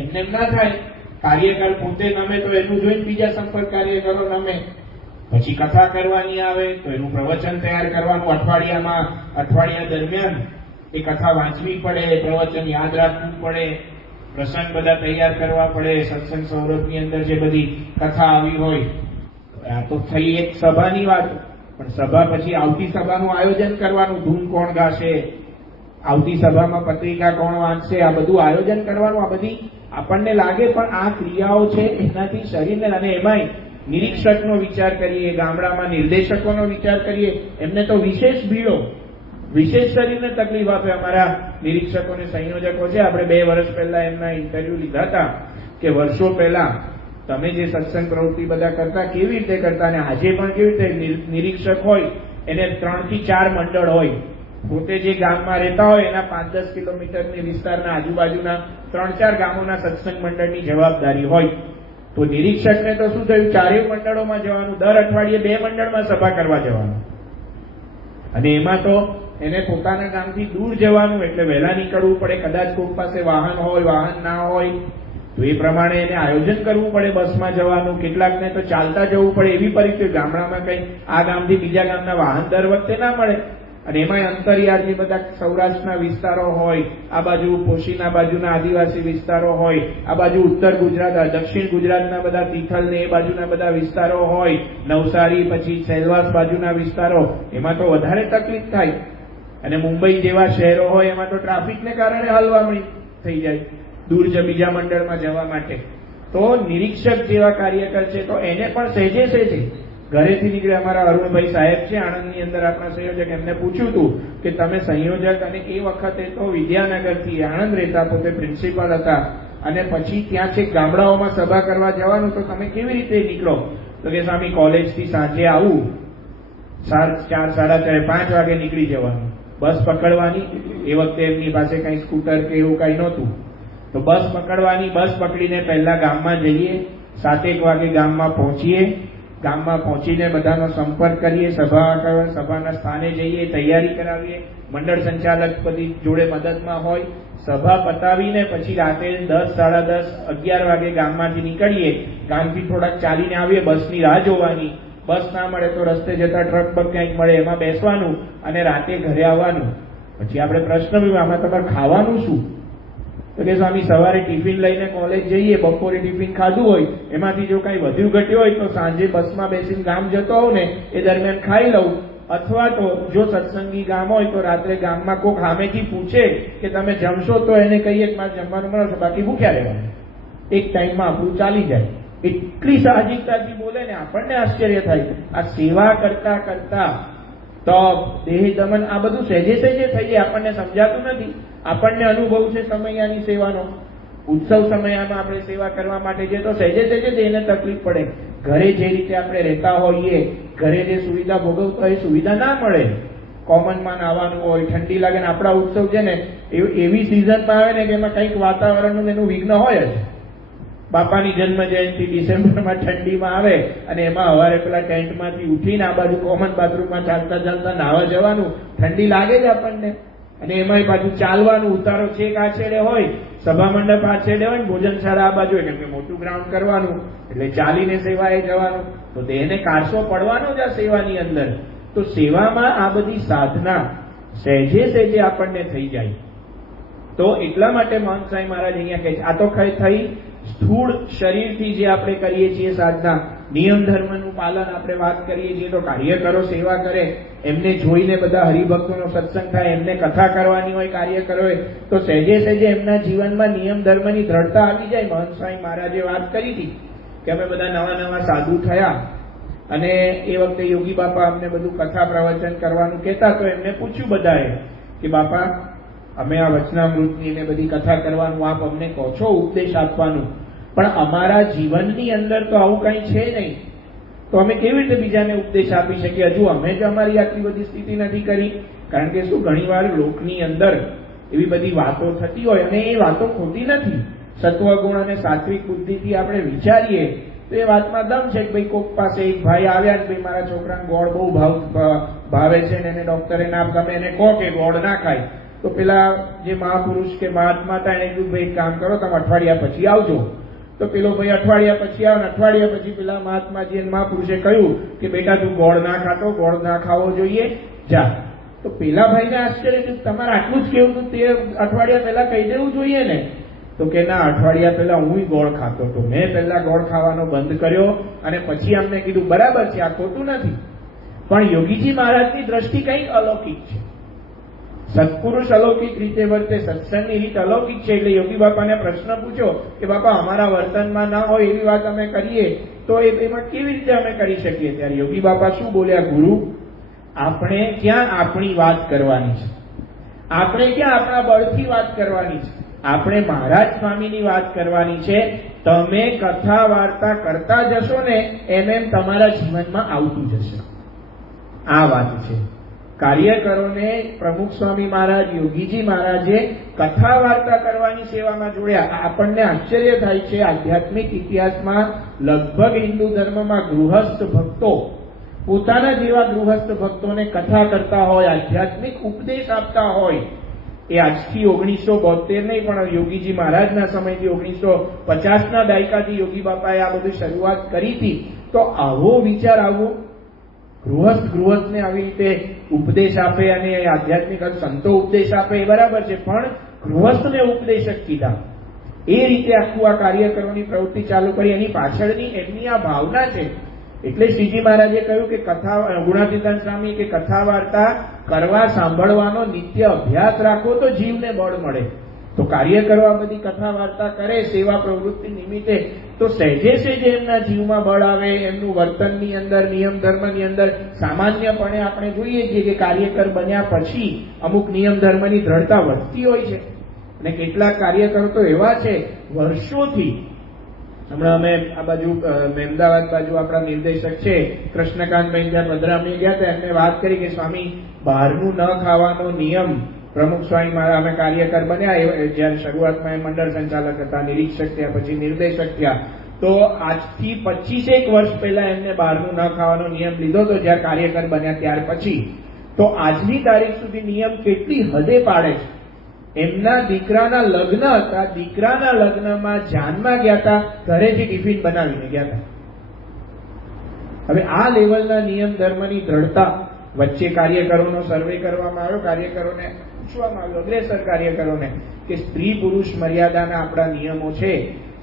એમને એમ ના થાય. કાર્યકર પોતે નમે તો એનું જોઈને બીજા સંપર્ક કાર્યકરો નમે. પછી કથા કરવાની આવે તો એનું પ્રવચન તૈયાર કરવાનું. અઠવાડિયા દરમિયાન એ કથા વાંચવી પડે, પ્રવચન યાદ રાખવું પડે, પ્રસંગ બધા તૈયાર કરવા પડે. સત્સંગ સૌરભની અંદર જે બધી કથા આવી હોય, આ તો થઈ એક સભાની વાત. પણ સભા પછી આવતી સભાનું આયોજન કરવાનું. ધૂન કોણ ગાશે, આવતી સભામાં પત્રિકા કોણ વાંચશે, આ બધું આયોજન કરવાનું. આ બધી આપણને લાગે પણ આ ક્રિયાઓ છે એનાથી શરીરને, અને એમાંય નિરીક્ષકનો વિચાર કરીએ, ગામડામાં નિર્દેશકોનો વિચાર કરીએ, એમને તો વિશેષ ભીડો, વિશેષ શરીરને તકલીફ આપે. અમારા નિરીક્ષકોને સંયોજકો છે, આપણે 2 વર્ષ પહેલા એમના ઇન્ટરવ્યુ લીધા હતા કે વર્ષો પહેલા તમે જે સત્સંગ પ્રવૃત્તિ બધા કરતા કેવી રીતે કરતા, અને આજે પણ કેવી રીતે નિરીક્ષક હોય એને 3 થી 4 મંડળ હોય. પોતે જે ગામમાં રહેતા હોય એના 5-10 કિલોમીટરની વિસ્તારના આજુબાજુના 3-4 ગામોના સત્સંગ મંડળની જવાબદારી હોય. તો નિરીક્ષકને તો શું થયું? 4 મંડળોમાં જવાનું, દર અઠવાડિયે 2 મંડળમાં સભા કરવા જવાનું. અને એમાં તો એને પોતાના ગામથી દૂર જવાનું, એટલે વહેલા નીકળવું પડે. કદાચ કોઈક પાસે વાહન હોય, વાહન ના હોય તો એ પ્રમાણે એને આયોજન કરવું પડે. બસમાં જવાનું, કેટલાકને તો ચાલતા જવું પડે. એવી પરિસ્થિતિ ગામડામાં કઈ આ ગામથી બીજા ગામના વાહન દર વખતે ના મળે. અને એમાંય અંતરિયાળ જે બધા સૌરાષ્ટ્રના વિસ્તારો હોય, આ બાજુ પોશીના બાજુના આદિવાસી વિસ્તારો હોય, આ બાજુ ઉત્તર ગુજરાત, દક્ષિણ ગુજરાતના બધા તિથલ ને એ બાજુના બધા વિસ્તારો હોય, નવસારી પછી સેલવાસ બાજુના વિસ્તારો, એમાં તો વધારે તકલીફ થાય. અને મુંબઈ જેવા શહેરો હોય એમાં તો ટ્રાફિકને કારણે હલવામણી થઈ જાય દૂર બીજા મંડળમાં જવા માટે. તો નિરીક્ષક જેવા કાર્યકર છે તો એને પણ સહેજે સહેજે ઘરેથી નીકળે. અમારા અરુણભાઈ સાહેબ છે આણંદની અંદર, આપણા સંયોજક, એમને પૂછ્યું હતું કે તમે સંયોજક, અને એ વખતે તો વિદ્યાનગરથી આણંદ રહેતા, પોતે પ્રિન્સિપાલ હતા, અને પછી ત્યાં છે ગામડાઓમાં સભા કરવા જવાનું, તો તમે કેવી રીતે નીકળો? તો કે સ્વામી કોલેજથી સાંજે આવું, 4, 4:30, 5 વાગે નીકળી જવાનું, બસ પકડવાની. એ વખતે એમની પાસે કઈ સ્કૂટર કે એવું કઈ નહોતું, તો બસ પકડવાની. બસ પકડીને પહેલા ગામમાં જઈએ, 7-1 વાગે ગામમાં પહોંચીએ. ગામમાં પહોંચીને બધાનો સંપર્ક કરીએ, સભાના સ્થાને જઈએ, તૈયારી કરાવીએ. મંડળ સંચાલક બધી જોડે મદદમાં હોય. સભા પતાવીને પછી રાતે 10, 10:30, 11 વાગે ગામમાંથી નીકળીએ. ગામથી થોડાક ચાલીને આવીએ, બસની રાહ જોવાની. બસ ના મળે તો રસ્તે જતા ટ્રક પર ક્યાંક મળે એમાં બેસવાનું, અને રાતે ઘરે આવવાનું. પછી આપણે પ્રશ્ન પૂછ્યો, આમાં તમારે ખાવાનું શું? તો કે સ્વામી સવારે ટિફિન લઈને કોલેજ જઈએ, બપોરે ટિફિન ખાધું હોય, એમાંથી જો કઈ વધ્યું ઘટ્યું હોય તો સાંજે બસમાં બેસીને ગામ જતો હોઉં ને એ દરમિયાન ખાઈ લઉં. અથવા તો જો સત્સંગી ગામ હોય તો રાત્રે ગામમાં કોઈક સામેથી પૂછે કે તમે જમશો તો એને કહીએ કે મારે જમવાનું બનાવશો, બાકી ભૂખ્યા રહેવાનું. એક ટાઈમમાં આપણું ચાલી જાય. એટલી સાહજિકતાથી બોલે ને આપણને આશ્ચર્ય થાય. આ સેવા કરતા કરતા તપ, દેહ દમન, આ બધું સહેજે સહેજે થઈ જાય, આપણને સમજાતું નથી. આપણને અનુભવ છે સમયાની સેવાનો. ઉત્સવ સમયામાં આપણે સેવા કરવા માટે જે તો સહેજે સહેજે એને તકલીફ પડે. ઘરે જે રીતે આપણે રહેતા હોઈએ, ઘરે જે સુવિધા ભોગવતા હોય સુવિધા ના મળે. કોમનમાં નાવાનું હોય, ઠંડી લાગે, ને આપણા ઉત્સવ છે ને એવી સિઝનમાં આવે ને કે એમાં કંઈક વાતાવરણનું એનું વિઘ્ન હોય જ. બાપાની જન્મ જયંતિ ડિસેમ્બરમાં ઠંડીમાં આવે, અને એમાં સવારે પેલા ટેન્ટમાંથી ઉઠીને આ બાજુ કોમન બાથરૂમમાં ચાલતા ચાલતા નાહવા જવાનું. ઠંડી લાગે જ આપણને. અને એમાંય પાછું ચાલવાનું. ઉતારો છેક આ છેડે હોય, સભા મંડપ આ છેડે હોય, ને ભોજનશાળા આ બાજુ હોય, કેમ કે મોટું ગ્રાઉન્ડ કરવાનું, એટલે ચાલીને સેવાએ જવાનું. તો દેહને કારસો પડવાનો જ આ સેવાની અંદર. તો સેવામાં આ બધી સાધના સહેજે સહેજે આપણને થઈ જાય. તો એટલા માટે મહંત સ્વામી મહારાજ અહીંયા કહે છે, આ તો થઈ સ્થૂળ શરીરથી જે આપણે કરીએ છીએ સાધના, નિયમ ધર્મનું પાલન આપણે વાત કરીએ છીએ, તો કાર્યકરો સેવા કરે, એમને જોઈને બધા હરિભક્તોનો સત્સંગ થાય, એમને કથા કરવાની હોય, કાર્યકરોએ, તો સહેજે સહેજે એમના જીવનમાં નિયમ ધર્મની દ્રઢતા આવી જાય. મહંત સ્વામી મહારાજે વાત કરી હતી કે અમે બધા નવા નવા સાધુ થયા અને એ વખતે યોગી બાપા અમને બધું કથા પ્રવચન કરવાનું કહેતા, તો એમને પૂછ્યું બધાએ કે બાપા અમે આ વચનામૃતની ને બધી કથા કરવાનું આપ અમને કહો છો, ઉપદેશ આપવાનું, પણ અમારા જીવનની અંદર તો આવું કઈ છે નહીં, તો અમે કેવી રીતે બીજાને ઉપદેશ આપી શકીએ? હજુ અમે જ અમારી આટલી બધી સ્થિતિ નથી કરી. કારણ કે શું, ઘણી વાર લોકની અંદર એવી બધી વાતો થતી હોય અને એ વાતો ખોટી નથી. સત્વગુણ અને સાત્વિક બુદ્ધિથી આપણે વિચારીએ તો એ વાતમાં દમ છે કે ભાઈ કોક પાસે એક ભાઈ આવ્યા ને ભાઈ મારા છોકરાને ગોળ બહુ ભાવે છે ને એને ડોક્ટરે ના, તમે એને કહો કે ગોળ ના ખાય, તો પેલા જે મહાપુરુષ કે મહાત્મા હતા એને કીધું ભાઈ એક કામ કરો, તમે અઠવાડિયા પછી આવજો. તો પેલો ભાઈ અઠવાડિયા પછી આવે, અઠવાડિયા પછી પેલા મહાત્માજી અને મહાપુરુષે કહ્યું કે બેટા તું ગોળ ના ખાતો, ગોળ ના ખાવો જોઈએ, જા. તો પેલા ભાઈને આશ્ચર્ય કે તમારે આટલું જ કેવું હતું, તે અઠવાડિયા પહેલા કહી દેવું જોઈએ ને. તો કે ના, અઠવાડિયા પહેલા હું ગોળ ખાતો હતો, મેં પહેલા ગોળ ખાવાનો બંધ કર્યો અને પછી અમને કીધું બરાબર છે, આ ખોટું નથી. પણ યોગીજી મહારાજની દ્રષ્ટિ કંઈક અલૌકિક છે. સત્પુરુષ અલૌકિક રીતે વર્તે, સત્સંગની રીત અલૌકિક છે. એટલે યોગી બાપાને પ્રશ્ન પૂછો કે બાપા અમારા વર્તનમાં ના હોય એવી વાત અમે કરીએ તો એમાં કેવી રીતે અમે કરી શકીએ? ત્યારે યોગી બાપા શું બોલ્યા, ગુરુ આપણે ક્યાં આપણી વાત કરવાની છે, આપણે ક્યાં આપણા બળથી વાત કરવાની છે, આપણે મહારાજ સ્વામીની વાત કરવાની છે. તમે કથા વાર્તા કરતા જશો ને એમ એમ તમારા જીવનમાં આવતું જશે. આ વાત છે. કાર્યકરોને પ્રમુખ સ્વામી મહારાજ, યોગીજી મહારાજે કથા વાર્તા કરવાની સેવામાં જોડ્યા. આપણને આશ્ચર્ય થાય છે, આધ્યાત્મિક ઇતિહાસમાં લગભગ હિન્દુ ધર્મમાં ગૃહસ્થ ભક્તો પોતાના જેવા ગૃહસ્થ ભક્તોને કથા કરતા હોય, આધ્યાત્મિક ઉપદેશ આપતા હોય, એ આજથી 1972 નહીં પણ યોગીજી મહારાજના સમયથી 1950ના દાયકાથી યોગી બાપાએ આ બધું શરૂઆત કરી હતી. તો આવો વિચાર, આવો ગૃહસ્થને આવી રીતે ઉપદેશ આપે અને આધ્યાત્મિક સંતો ઉપદેશ આપે એ બરાબર છે, પણ ગૃહસ્થને ઉપદેશક કીધા. એ રીતે આખું આ કાર્યકરોની પ્રવૃત્તિ ચાલુ કરી. એની પાછળની એમની આ ભાવના છે. એટલે શ્રીજી મહારાજે કહ્યું કે કથા, ગુણાતીતાન સ્વામી કે કથા વાર્તા કરવા, સાંભળવાનો નિત્ય અભ્યાસ રાખો તો જીવને બળ મળે. તો કાર્યકરો આ બધી કથા વાર્તા કરે સેવા પ્રવૃત્તિ નિમિત્તે, તો સહેજે સહેજે એમના જીવમાં બળ આવે. એમનું વર્તનની અંદર, નિયમ ધર્મની અંદર સામાન્યપણે આપણે જોઈએ છીએ કે કાર્યકર બન્યા પછી અમુક નિયમ ધર્મની દ્રઢતા વધતી હોય છે. અને કેટલાક કાર્યકરો તો એવા છે વર્ષોથી, હમણાં અમે આ બાજુ અમદાવાદ બાજુ આપણા નિર્દેશક છે કૃષ્ણકાંતભાઈ ત્યાં પધરામણી ગયા હતા, એમને વાત કરી કે સ્વામી બહારનું ન ખાવાનો નિયમ પ્રમુખ સ્વામી મારા અમે કાર્યકર બન્યા, જયારે શરૂઆતમાં એ મંડળ સંચાલક હતા, નિરીક્ષક થયા, પછી નિર્દેશક થયા, તો આજથી 25 વર્ષ પહેલા એમને બહારનું ન ખાવાનો નિયમ લીધો હતો જયારે કાર્યકર બન્યા ત્યાર પછી. તો આજની તારીખ સુધી નિયમ કેટલી હદે પાડે છે. એમના દીકરાના લગ્ન હતા, દીકરાના લગ્નમાં જાનમાં ગયા હતા, ઘરેથી ટિફિન બનાવીને ગયા હતા. હવે આ લેવલના નિયમ ધર્મની દ્રઢતા વચ્ચે કાર્યકરોનો સર્વે કરવામાં આવ્યો, કાર્યકરોને પૂછવામાં આવ્યું, અગ્રેસર કાર્યકરોને, કે સ્ત્રી પુરુષ મર્યાદાના આપણા નિયમો છે.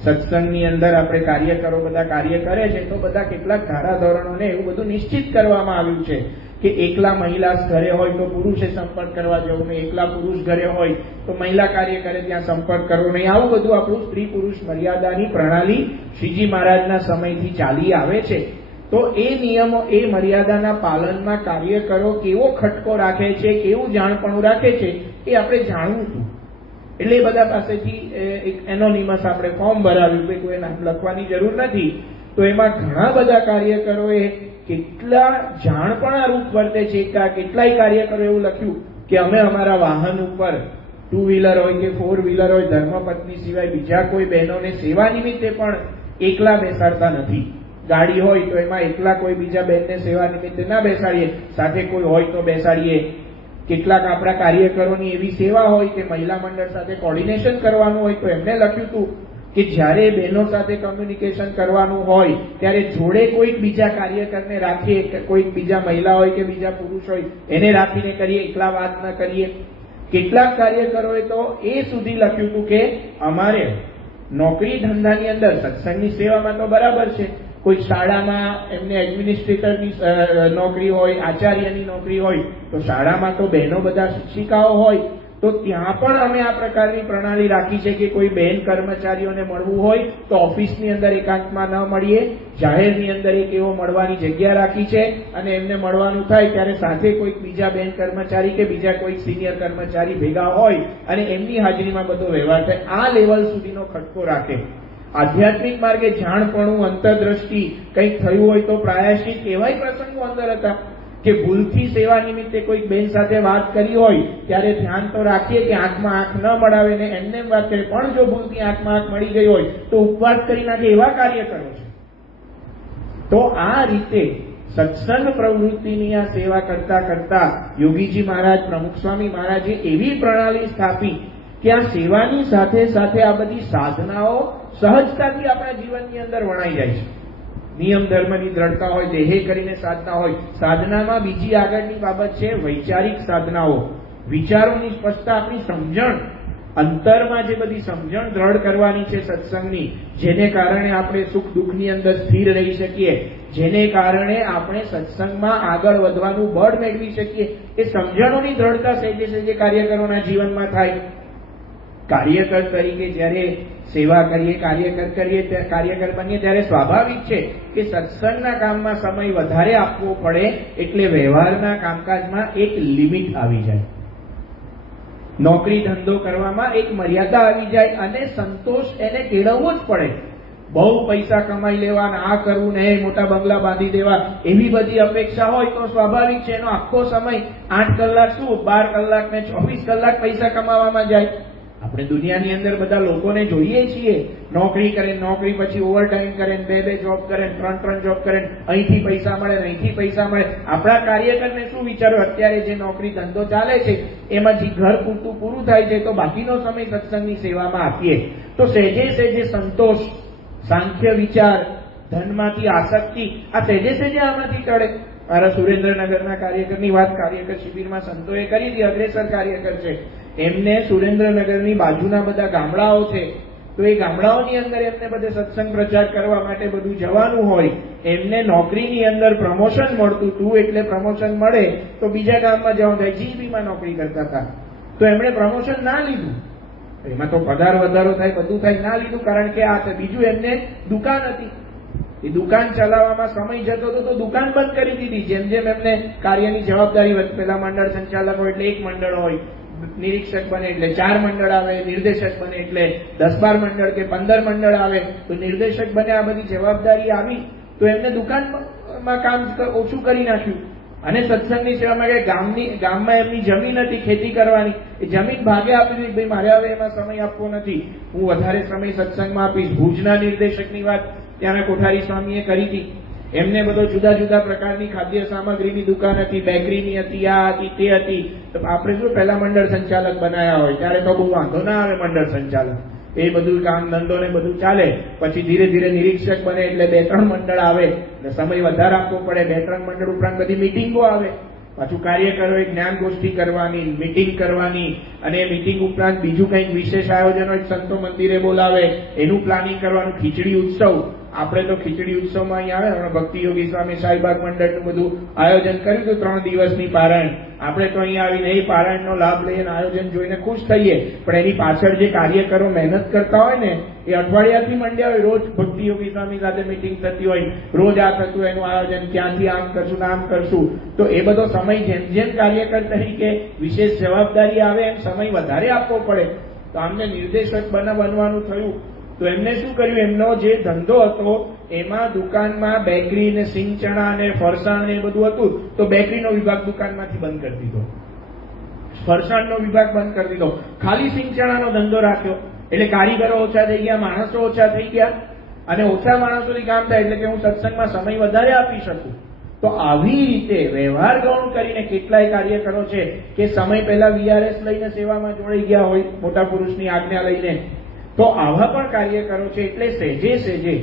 સત્સંગની અંદર આપણે કાર્યકરો બધા કાર્ય કરે છે તો બધા કેટલાક ધારાધોરણોને એવું બધું નિશ્ચિત કરવામાં આવ્યું છે કે એકલા મહિલા ઘરે હોય તો પુરુષે સંપર્ક કરવા જવું નહીં, એકલા પુરુષ ઘરે હોય તો મહિલા કાર્ય કરે ત્યાં સંપર્ક કરવો નહીં. આવું બધું આપણું સ્ત્રી પુરુષ મર્યાદાની પ્રણાલી શ્રીજી મહારાજના સમયથી ચાલી આવે છે. તો એ નિયમો, એ મર્યાદાના પાલનમાં કાર્યકરો કેવો ખટકો રાખે છે, કેવું જાણપણું રાખે છે, એ આપણે જાણવું હતું. એટલે એ બધા પાસેથી એક એનોનિમસ આપણે ફોર્મ ભરાવ્યું કે કોઈ નામ લખવાની જરૂર નથી. તો એમાં ઘણા બધા કાર્યકરોએ કેટલા જાણપણા રૂપ વર્તે છે. કેટલાય કાર્યકરો એવું લખ્યું કે અમે અમારા વાહન ઉપર 2 વ્હીલર હોય કે 4 વ્હીલર હોય, ધર્મપત્ની સિવાય બીજા કોઈ બહેનોને સેવા નિમિત્તે પણ એકલા બેસાડતા નથી. ગાડી હોય તો એમાં એકલા કોઈ બીજા બહેનને સેવા નિમિત્તે ના બેસાડીએ, સાથે કોઈ હોય તો બેસાડીએ. કેટલાક આપણા કાર્યકરોની એવી સેવા હોય કે મહિલા મંડળ સાથે કોર્ડિનેશન કરવાનું હોય તો એમને લખ્યું હતું કે જ્યારે બહેનો સાથે કમ્યુનિકેશન કરવાનું હોય ત્યારે જોડે કોઈક બીજા કાર્યકરને રાખીએ, કે કોઈક બીજા મહિલા હોય કે બીજા પુરુષ હોય એને રાખીને કરીએ, એકલા વાત ન કરીએ. કેટલાક કાર્યકરોએ તો એ સુધી લખ્યું હતું કે અમારે નોકરી ધંધાની અંદર સત્સંગની સેવામાં તો બરાબર છે, કોઈ શાળામાં એમને એડમિનિસ્ટ્રેટરની નોકરી હોય, આચાર્યની નોકરી હોય, તો શાળામાં તો બહેનો બધા શિક્ષિકાઓ હોય, તો ત્યાં પણ અમે આ પ્રકારની પ્રણાલી રાખી છે કે કોઈ બહેન કર્મચારીઓને મળવું હોય તો ઓફિસની અંદર એકાંતમાં ન મળીએ, જાહેરની અંદર એક એવો મળવાની જગ્યા રાખી છે, અને એમને મળવાનું થાય ત્યારે સાથે કોઈક બીજા બહેન કર્મચારી કે બીજા કોઈક સિનિયર કર્મચારી ભેગા હોય અને એમની હાજરીમાં બધો વ્યવહાર થાય. આ લેવલ સુધીનો ખટકો રાખે. આધ્યાત્મિક માર્ગે જાણપણું, અંતરદ્રષ્ટિ, કંઈક થયું હોય તો પ્રાયશ્ચિત, એવાય પ્રસંગો અંદર હતા કે ભૂલથી સેવા નિમિત્તે કોઈક બેન સાથે વાત કરી હોય ત્યારે ધ્યાન તો રાખીએ કે આંખમાં આંખ ન મળાવે ને એમને વાત કરે, પણ જો ભૂલથી આંખમાં આંખ મળી ગઈ હોય તો ઉપવાસ કરી નાખે, એવા કાર્ય કરે છે. તો આ રીતે સત્સંગ પ્રવૃત્તિની આ સેવા કરતા કરતા યોગીજી મહારાજ, પ્રમુખ સ્વામી મહારાજે એવી પ્રણાલી સ્થાપી કે આ સેવાની સાથે સાથે આ બધી સાધનાઓ સહજતાથી આપણા જીવનની અંદર વણાઈ જાય છે. નિયમ ધર્મની દ્રઢતા હોય, દેહે કરીને સાધના હોય. સાધનામાં બીજી આગળની બાબત છે વૈચારિક સાધનાઓ, વિચારોની સ્પષ્ટતા, આપણી સમજણ, અંતરમાં જે બધી સમજણ દ્રઢ કરવાની છે સત્સંગની, જેને કારણે આપણે સુખ દુઃખની અંદર સ્થિર રહી શકીએ, જેને કારણે આપણે સત્સંગમાં આગળ વધવાનું બળ મેળવી શકીએ. એ સમજણોની દ્રઢતા સહેજે સહેજે કાર્યકરોના જીવનમાં થાય. કાર્યકર તરીકે જ્યારે સેવા કરીએ, કાર્યકર બનીએ ત્યારે સ્વાભાવિક છે કે સત્સંગના કામમાં સમય વધારે આપવો પડે, એટલે વ્યવહારના કામકાજમાં એક લિમિટ આવી જાય, નોકરી ધંધો કરવામાં એક મર્યાદા આવી જાય, અને સંતોષ એને કેળવવો જ પડે. બહુ પૈસા કમાઈ લેવા, આ કરવું ને મોટા બંગલા બાંધી દેવા, એવી બધી અપેક્ષા હોય તો સ્વાભાવિક છે એનો આખો સમય 8 કલાક શું 12 કલાક ને 24 કલાક પૈસા કમાવામાં જાય. આપણે દુનિયાની અંદર બધા લોકોને જોઈએ છીએ, નોકરી કરે, નોકરી પછી ઓવરટાઈમ કરે, 2 જોબ કરે, 3 જોબ કરે, અહીંથી પૈસા મળે, અહીંથી પૈસા મળે. આપણા કાર્યકરને શું વિચારો, અત્યારે જે નોકરી ધંધો ચાલે છે એમાં જે ઘર પૂરતું પૂરું થાય છે તો બાકીનો સમય સત્સંગની સેવામાં આપીએ. તો સહેજે સહેજે સંતોષ, સાંખ્ય વિચાર, ધનમાંથી આસક્તિ, આ સહેજે સહેજે આમાંથી ટળે. મારા સુરેન્દ્રનગરના કાર્યકરની વાત કાર્યકર શિબિરમાં સંતોએ કરી હતી, અગ્રેસર કાર્યકર છે. એમને સુરેન્દ્રનગરની બાજુના બધા ગામડાઓ છે, તો એ ગામડાઓની અંદર એમને બધે સત્સંગ પ્રચાર કરવા માટે બધું જવાનું હોય. એમને નોકરીની અંદર પ્રમોશન મળતું હતું, એટલે પ્રમોશન મળે તો બીજા ગામમાં જવાનું થાય. જીબીમાં નોકરી કરતા હતા તો એમણે પ્રમોશન ના લીધું. એમાં તો પગાર વધારો થાય, બધું થાય, ના લીધું, કારણ કે આ બીજું એમને દુકાન હતી. એ દુકાન ચલાવવામાં સમય જતો હતો તો દુકાન બંધ કરી દીધી. જેમ જેમ એમને કાર્યની જવાબદારી વધે, પેલા મંડળ સંચાલક હોય એટલે 1 મંડળ હોય, નિરીક્ષક બને એટલે 4 મંડળ આવે, નિર્દેશક બને એટલે 10-12 મંડળ કે 15 મંડળ આવે, તો નિર્દેશક બને. આ બધી જવાબદારી આવી તો એમને દુકાનમાં કામ ઓછું કરી નાખ્યું અને સત્સંગની સેવામાં કે ગામમાં એમની જમીન હતી ખેતી કરવાની, એ જમીન ભાગે આપી દીધી. ભાઈ મારે હવે એમાં સમય આપવો નથી, હું વધારે સમય સત્સંગમાં આપીશ. ભુજના નિર્દેશકની વાત ત્યાંના કોઠારી સ્વામીએ કરી હતી. એમને બધો જુદા જુદા પ્રકારની ખાદ્ય સામગ્રીની દુકાન હતી, બેકરીની હતી, આ હતી, તે હતી. તો આપણે શું પહેલા મંડળ સંચાલક બનાયા હોય ત્યારે તો બહુ વાંધો ના આવે મંડળ સંચાલક, એ બધું કામ ધંધો ને બધું ચાલે. પછી ધીરે ધીરે નિરીક્ષક બને એટલે 2-3 મંડળ આવે, એટલે સમય વધારે આપવો પડે. 2-3 મંડળ ઉપરાંત બધી મિટિંગો આવે, પાછું કાર્યકરોએ જ્ઞાન ગોષ્ઠી કરવાની, મિટિંગ કરવાની, અને મિટિંગ ઉપરાંત બીજું કંઈક વિશેષ આયોજન હોય, સંતો મંદિરે બોલાવે, એનું પ્લાનિંગ કરવાનું. ખીચડી ઉત્સવ, આપણે તો ખીચડી ઉત્સવમાં અહીંયા આવે, હમણાં ભક્તિ યોગી સ્વામી શાહીબાગ મંડળનું બધું આયોજન કર્યું હતું 3 દિવસની પારાયણ. આપણે તો અહીંયા આવીને એ પારાયણનો લાભ લઈએ, આયોજન જોઈને ખુશ થઈએ, પણ એની પાછળ જે કાર્યકરો મહેનત કરતા હોય ને એ અઠવાડિયાથી મંડ્યા હોય. રોજ ભક્તિ યોગી સ્વામી સાથે મિટિંગ થતી હોય, રોજ આ થતું એનું આયોજન, ક્યાંથી આમ કરશું આમ કરશું. તો એ બધો સમય જેમ જેમ કાર્યકર તરીકે વિશેષ જવાબદારી આવે એમ સમય વધારે આપવો પડે. તો આમને નિર્દેશક બનવાનું થયું તો એમને શું કર્યું, એમનો જે ધંધો હતો એમાં દુકાનમાં બેકરી ને સિંગ ચણા ને ફરસાણ ને બધું હતું, તો બેકરીનો વિભાગ દુકાનમાંથી બંધ કરી દીધો, ફરસાણનો વિભાગ બંધ કરી દીધો, ખાલી સિંગ ચણાનો ધંધો રાખ્યો. એટલે કારીગરો ઓછા થઈ ગયા, માણસો ઓછા થઈ ગયા, અને ઓછા માણસોથી કામ થાય એટલે કે હું સત્સંગમાં સમય વધારે આપી શકું. તો આવી રીતે વ્યવહાર ગૌણ કરીને કેટલાય કાર્યકરો છે કે સમય પહેલા VRS લઈને સેવામાં જોડાઈ ગયા હોય, મોટા પુરુષની આજ્ઞા લઈને, તો તો આવા પણ કાર્યકરો છે. એટલે સહેજે સહેજે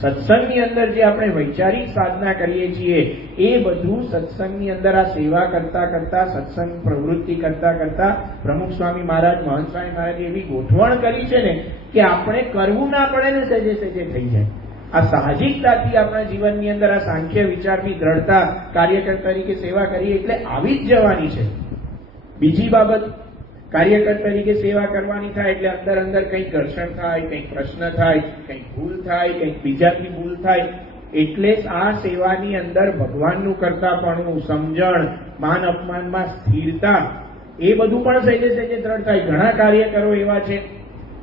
સત્સંગની અંદર જે આપણે વૈચારિક સાધના કરીએ છીએ એ બધું સત્સંગની અંદર આ સેવા કરતા કરતા, સત્સંગ પ્રવૃત્તિ કરતા કરતા પ્રમુખ સ્વામી મહારાજ, મહંત સ્વામી મહારાજે એવી ગોઠવણ કરી છે ને કે આપણે કરવું ના પડે ને સહેજે સહેજે થઈ જાય. આ સાહજિકતાથી આપણા જીવનની અંદર આ સાંખ્ય વિચારની દ્રઢતા, કાર્યકર તરીકે સેવા કરીએ એટલે આવી જ જવાની છે. બીજી બાબત, કાર્યકર તરીકે સેવા કરવાની થાય એટલે અંદર અંદર કંઈક ઘર્ષણ થાય, કંઈક પ્રશ્ન થાય, કંઈક ભૂલ થાય, કંઈક બીજાથી ભૂલ થાય. એટલે જ આ સેવાની અંદર ભગવાનનું કરતાપણું, સમજણ, માન અપમાનમાં સ્થિરતા, એ બધું પણ સહેજે સહેજે દ્રઢ થાય. ઘણા કાર્યકરો એવા છે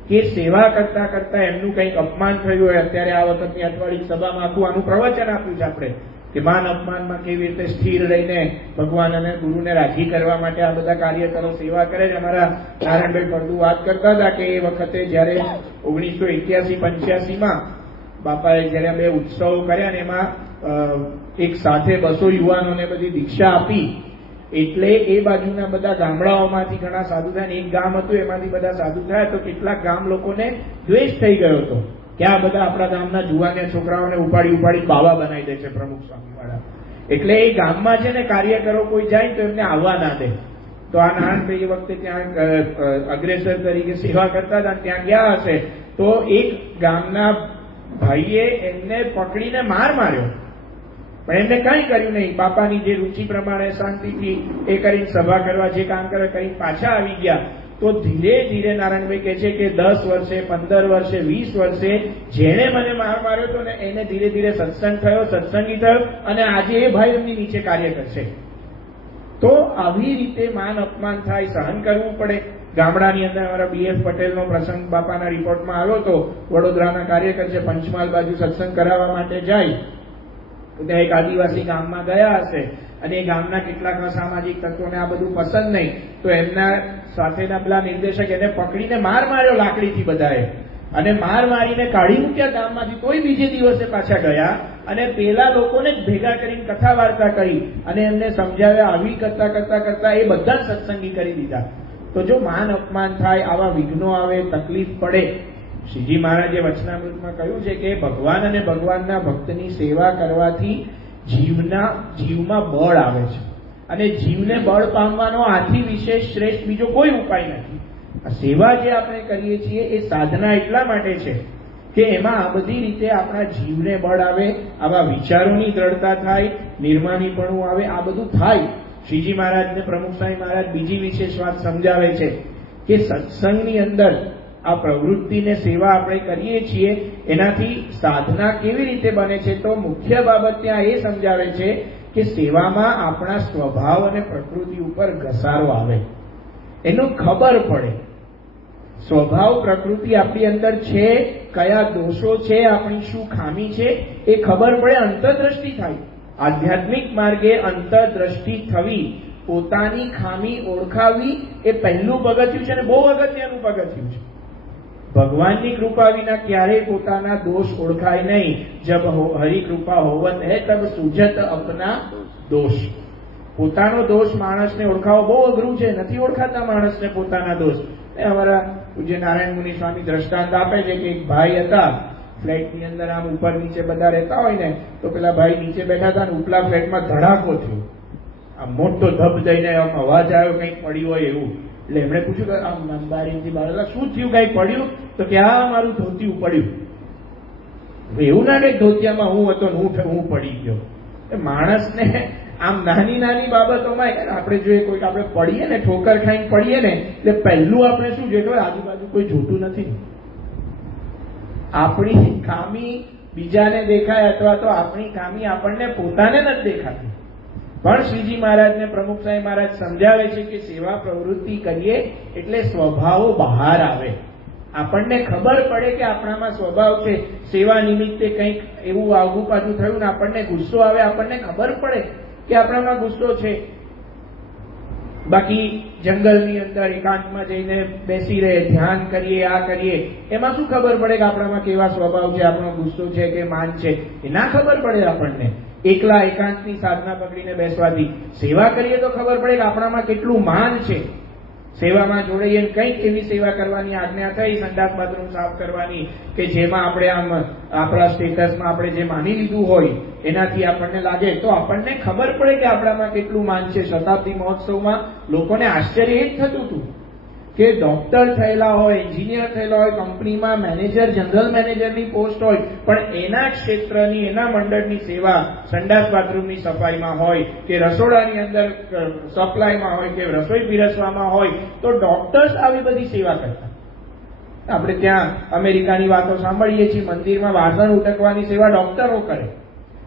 કે સેવા કરતા કરતા એમનું કંઈક અપમાન થયું હોય. અત્યારે આ વખતની અઠવાડિક સભામાં આખું આનું પ્રવચન આપ્યું છે આપણે કે માન અપમાનમાં કેવી રીતે સ્થિર રહીને ભગવાન અને ગુરુને રાજી કરવા માટે આ બધા કાર્યકરો સેવા કરે છે. અમારા નારાયણભાઈ ફળદુ વાત કરતા હતા કે એ વખતે જયારે 1981-85માં બાપાએ જયારે બે ઉત્સવો કર્યા ને એમાં એક સાથે 200 યુવાનોને બધી દીક્ષા આપી. એટલે એ બાજુના બધા ગામડાઓમાંથી ઘણા સાધુ થયા. એક ગામ હતું એમાંથી બધા સાધુ થયા તો કેટલાક ગામ લોકોને દ્વેષ થઈ ગયો હતો કે આ બધા આપણા ગામના જુવાનિયા છોકરાઓને ઉપાડી બાવા બનાવી દે છે પ્રમુખ સ્વામી વાળા. એટલે એ ગામમાં છે ને કાર્યકરો કોઈ જાય તો એમને આવવા ના દે. તો આ નારાયણભાઈ એ વખતે ત્યાં અગ્રેસર તરીકે સેવા કરતા હતા, ત્યાં ગયા હશે તો એક ગામના ભાઈએ એમને પકડીને માર્યો. પણ એમને કઈ કર્યું નહીં. બાપાની જે રુચિ પ્રમાણે શાંતિથી એ કરીને સભા કરવા જે કામ કરે કરી પાછા આવી ગયા. તો ધીરે ધીરે નારાયણભાઈ કહે છે કે 10 વર્ષે, 15 વર્ષે, 20 વર્ષે જેણે મને માર્યો હતો ને એને ધીરે ધીરે સત્સંગ થયો, સત્સંગી થયો અને આજે એ ભાઈ એમની નીચે કાર્ય કરશે. તો આવી રીતે માન અપમાન થાય, સહન કરવું પડે. ગામડાની અંદર અમારા BF પટેલનો પ્રસંગ બાપાના રિપોર્ટમાં આવ્યો હતો. વડોદરાના કાર્યકર છે, પંચમહાલ બાજુ સત્સંગ કરાવવા માટે જાય. ત્યાં એક આદિવાસી ગામમાં ગયા હશે અને એ ગામના કેટલાક અસામાજિક તત્વોને આ બધું પસંદ નહીં તો એમના સાથેના પેલા નિર્દેશક એને પકડીને માર્યો લાકડીથી બધાએ અને મારીને કાઢી મૂક્યા ગામમાંથી. તોય બીજે દિવસે પાછા ગયા અને પેલા લોકોને જ ભેગા કરીને કથા વાર્તા કરી અને એમને સમજાવ્યા. આવી કરતા કરતા કરતા એ બધા સત્સંગી કરી દીધા. તો જો માન અપમાન થાય, આવા વિઘ્નો આવે, તકલીફ પડે, શ્રીજી મહારાજે વચનામૃતમાં કહ્યું છે કે ભગવાન અને ભગવાનના ભક્તની સેવા કરવાથી જીવમાં બળ આવે છે અને જીવને બળ પામવાનો આથી વિશેષ શ્રેષ્ઠ બીજો કોઈ ઉપાય નથી. આ સેવા જે આપણે કરીએ છીએ એ સાધના એટલા માટે છે કે એમાં આ બધી રીતે આપણા જીવને બળ આવે, આવા વિચારોની દ્રઢતા થાય, નિર્માણીપણું આવે, આ બધું થાય. શ્રીજી મહારાજને પ્રમુખ સ્વામી મહારાજ બીજી વિશેષ વાત સમજાવે છે કે સત્સંગની અંદર આ પ્રવૃત્તિને સેવા આપણે કરીએ છીએ એનાથી સાધના કેવી રીતે બને છે. તો મુખ્ય બાબત ત્યાં એ સમજાવે છે કે સેવામાં આપણા સ્વભાવ અને પ્રકૃતિ ઉપર ઘસારો આવે, એનો ખબર પડે. સ્વભાવ પ્રકૃતિ આપણી અંદર છે, કયા દોષો છે, આપણી શું ખામી છે એ ખબર પડે, અંતરદ્રષ્ટિ થાય. આધ્યાત્મિક માર્ગે અંતરદ્રષ્ટિ થવી, પોતાની ખામી ઓળખાવી એ પહેલું પગથિયું છે અને બહુ અગત્યનું પગથિયું છે. ભગવાનની કૃપા વિના ક્યારેય પોતાના દોષ ઓળખાય નહીં. જબ હરી કૃપા હોવત હૈ તબ સુજત અપના દોષ. પોતાનો દોષ માણસને ઓળખાવો બહુ અઘરું છે, નથી ઓળખાતા માણસને પોતાના દોષ. અમારા પૂજ્ય નારાયણ મુનિ સ્વામી દ્રષ્ટાંત આપે છે કે એક ભાઈ હતા, ફ્લેટની અંદર આમ ઉપર નીચે બધા રહેતા હોય ને તો પેલા ભાઈ નીચે બેઠા હતા ને ઉપલા ફ્લેટમાં ધડાકો થયો. આમ મોટો ધબ દઈને આમ અવાજ આવ્યો, કંઈક પડ્યું હોય એવું. એટલે એમણે પૂછ્યું કે આમ બારીથી બહાર શું થયું, કઈ પડ્યું? તો કે આ મારું ધોતિયું પડ્યું. એવું ના કે ધોતિયામાં હું હતો ને હું પડી ગયો. માણસને આમ નાની નાની બાબતોમાં આપણે જોઈએ કોઈક આપણે પડીએ ને, ઠોકર ખાઈને પડીએ ને એટલે પહેલું આપણે શું જોઈએ કે આજુબાજુ કોઈ જોતું નથી. આપણી ખામી બીજાને દેખાય અથવા તો આપણી ખામી આપણને પોતાને નથી દેખાતી. પણ શ્રીજી મહારાજને પ્રમુખ સ્વામી મહારાજ સમજાવે છે કે સેવા પ્રવૃત્તિ કરીએ એટલે સ્વભાવો બહાર આવે, આપણને ખબર પડે કે આપણામાં સ્વભાવ છે. સેવા નિમિત્તે કંઈક એવું આગું પાછું થયું ને આપણને ગુસ્સો આવે, આપણને ખબર પડે કે આપણામાં ગુસ્સો છે. બાકી જંગલની અંદર એકાંતમાં જઈને બેસી રહે, ધ્યાન કરીએ, આ કરીએ, એમાં શું ખબર પડે કે આપણામાં કેવા સ્વભાવ છે, આપણો ગુસ્સો છે કે માન છે, એ ના ખબર પડે આપણને. એકલા એકાંતની સાધના પકડીને બેસવાથી સેવા કરીએ તો ખબર પડે કે આપણામાં કેટલું માન છે, સેવામાં જોડાઈએ કંઈક એવી સેવા કરવાની આજ્ઞા થઈ, સંડાસ બાથરૂમ સાફ કરવાની, કે જેમાં આપણે આમ આપણા સ્ટેટસમાં આપણે જે માની લીધું હોય એનાથી આપણને લાગે તો આપણને ખબર પડે કે આપણામાં કેટલું માન છે. શતાબ્દી મહોત્સવમાં લોકોને આશ્ચર્ય એ જ થતું હતું કે ડોક્ટર થયેલા હોય, એન્જિનિયર થયેલા હોય, કંપનીમાં મેનેજર, જનરલ મેનેજરની પોસ્ટ હોય, પણ એના ક્ષેત્રની, એના મંડળની સેવા સંડાસ બાથરૂમની સફાઈમાં હોય, કે રસોડાની અંદર સપ્લાયમાં હોય, કે રસોઈ પીરસવામાં હોય, તો ડોક્ટર્સ આવી બધી સેવા કરતા. આપણે ત્યાં અમેરિકાની વાતો સાંભળીએ છીએ, મંદિરમાં વાસણ ઉટકવાની સેવા ડોક્ટરો કરે.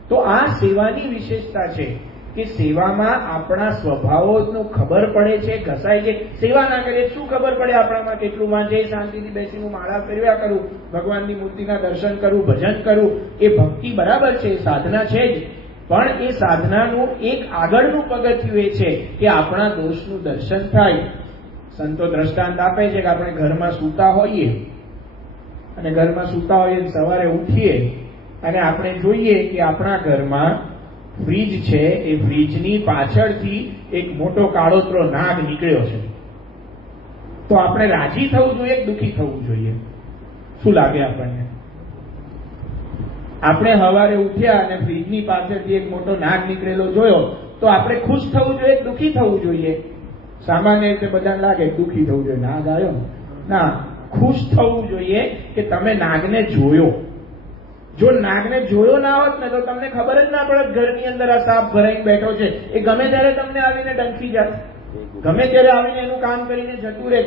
તો આ સેવાની વિશેષતા છે કે સેવામાં આપણા સ્વભાવોનું ખબર પડે છે, ઘસાય છે. સેવા ના કરીએ શું ખબર પડે આપણામાં કેટલું માન છે? શાંતિથી બેસીને માળા ફેરવ્યા કરું, ભગવાનની મૂર્તિના દર્શન કરું, ભજન કરું, એ ભક્તિ બરાબર છે, સાધના છે જ, પણ એ સાધનાનું એક આગળનું પગથિયું એ છે કે આપણા દોષનું દર્શન થાય. સંતો દ્રષ્ટાંત આપે છે કે આપણે ઘરમાં સૂતા હોઈએ અને ઘરમાં સૂતા હોઈએ સવારે ઉઠીએ અને આપણે જોઈએ કે આપણા ઘરમાં ફ્રીજ છે, એ ફ્રીજની પાછળથી એક મોટો કાળોતરો નાગ નીકળ્યો છે. તો આપણે રાજી થવું જોઈએ કે દુઃખી થવું જોઈએ? શું લાગે આપણને? આપણે સવારે ઉઠ્યા અને ફ્રીજની પાછળથી એક મોટો નાગ નીકળેલો જોયો તો આપણે ખુશ થવું જોઈએ કે દુઃખી થવું જોઈએ? સામાન્ય રીતે બધાને લાગે દુઃખી થવું જોઈએ, નાગ આવ્યો. ના, ખુશ થવું જોઈએ કે તમે નાગને જોયો. જો નાગને જોયો ના હોત ને તો તમને ખબર જ ના પડત ઘરની અંદર આ સાપ ભરાઈને બેઠો છે. એ ગમે ત્યારે તમને આવીને ડંખી જાત, ગમે ત્યારે આવીને એનું કામ કરીને જતું રહે.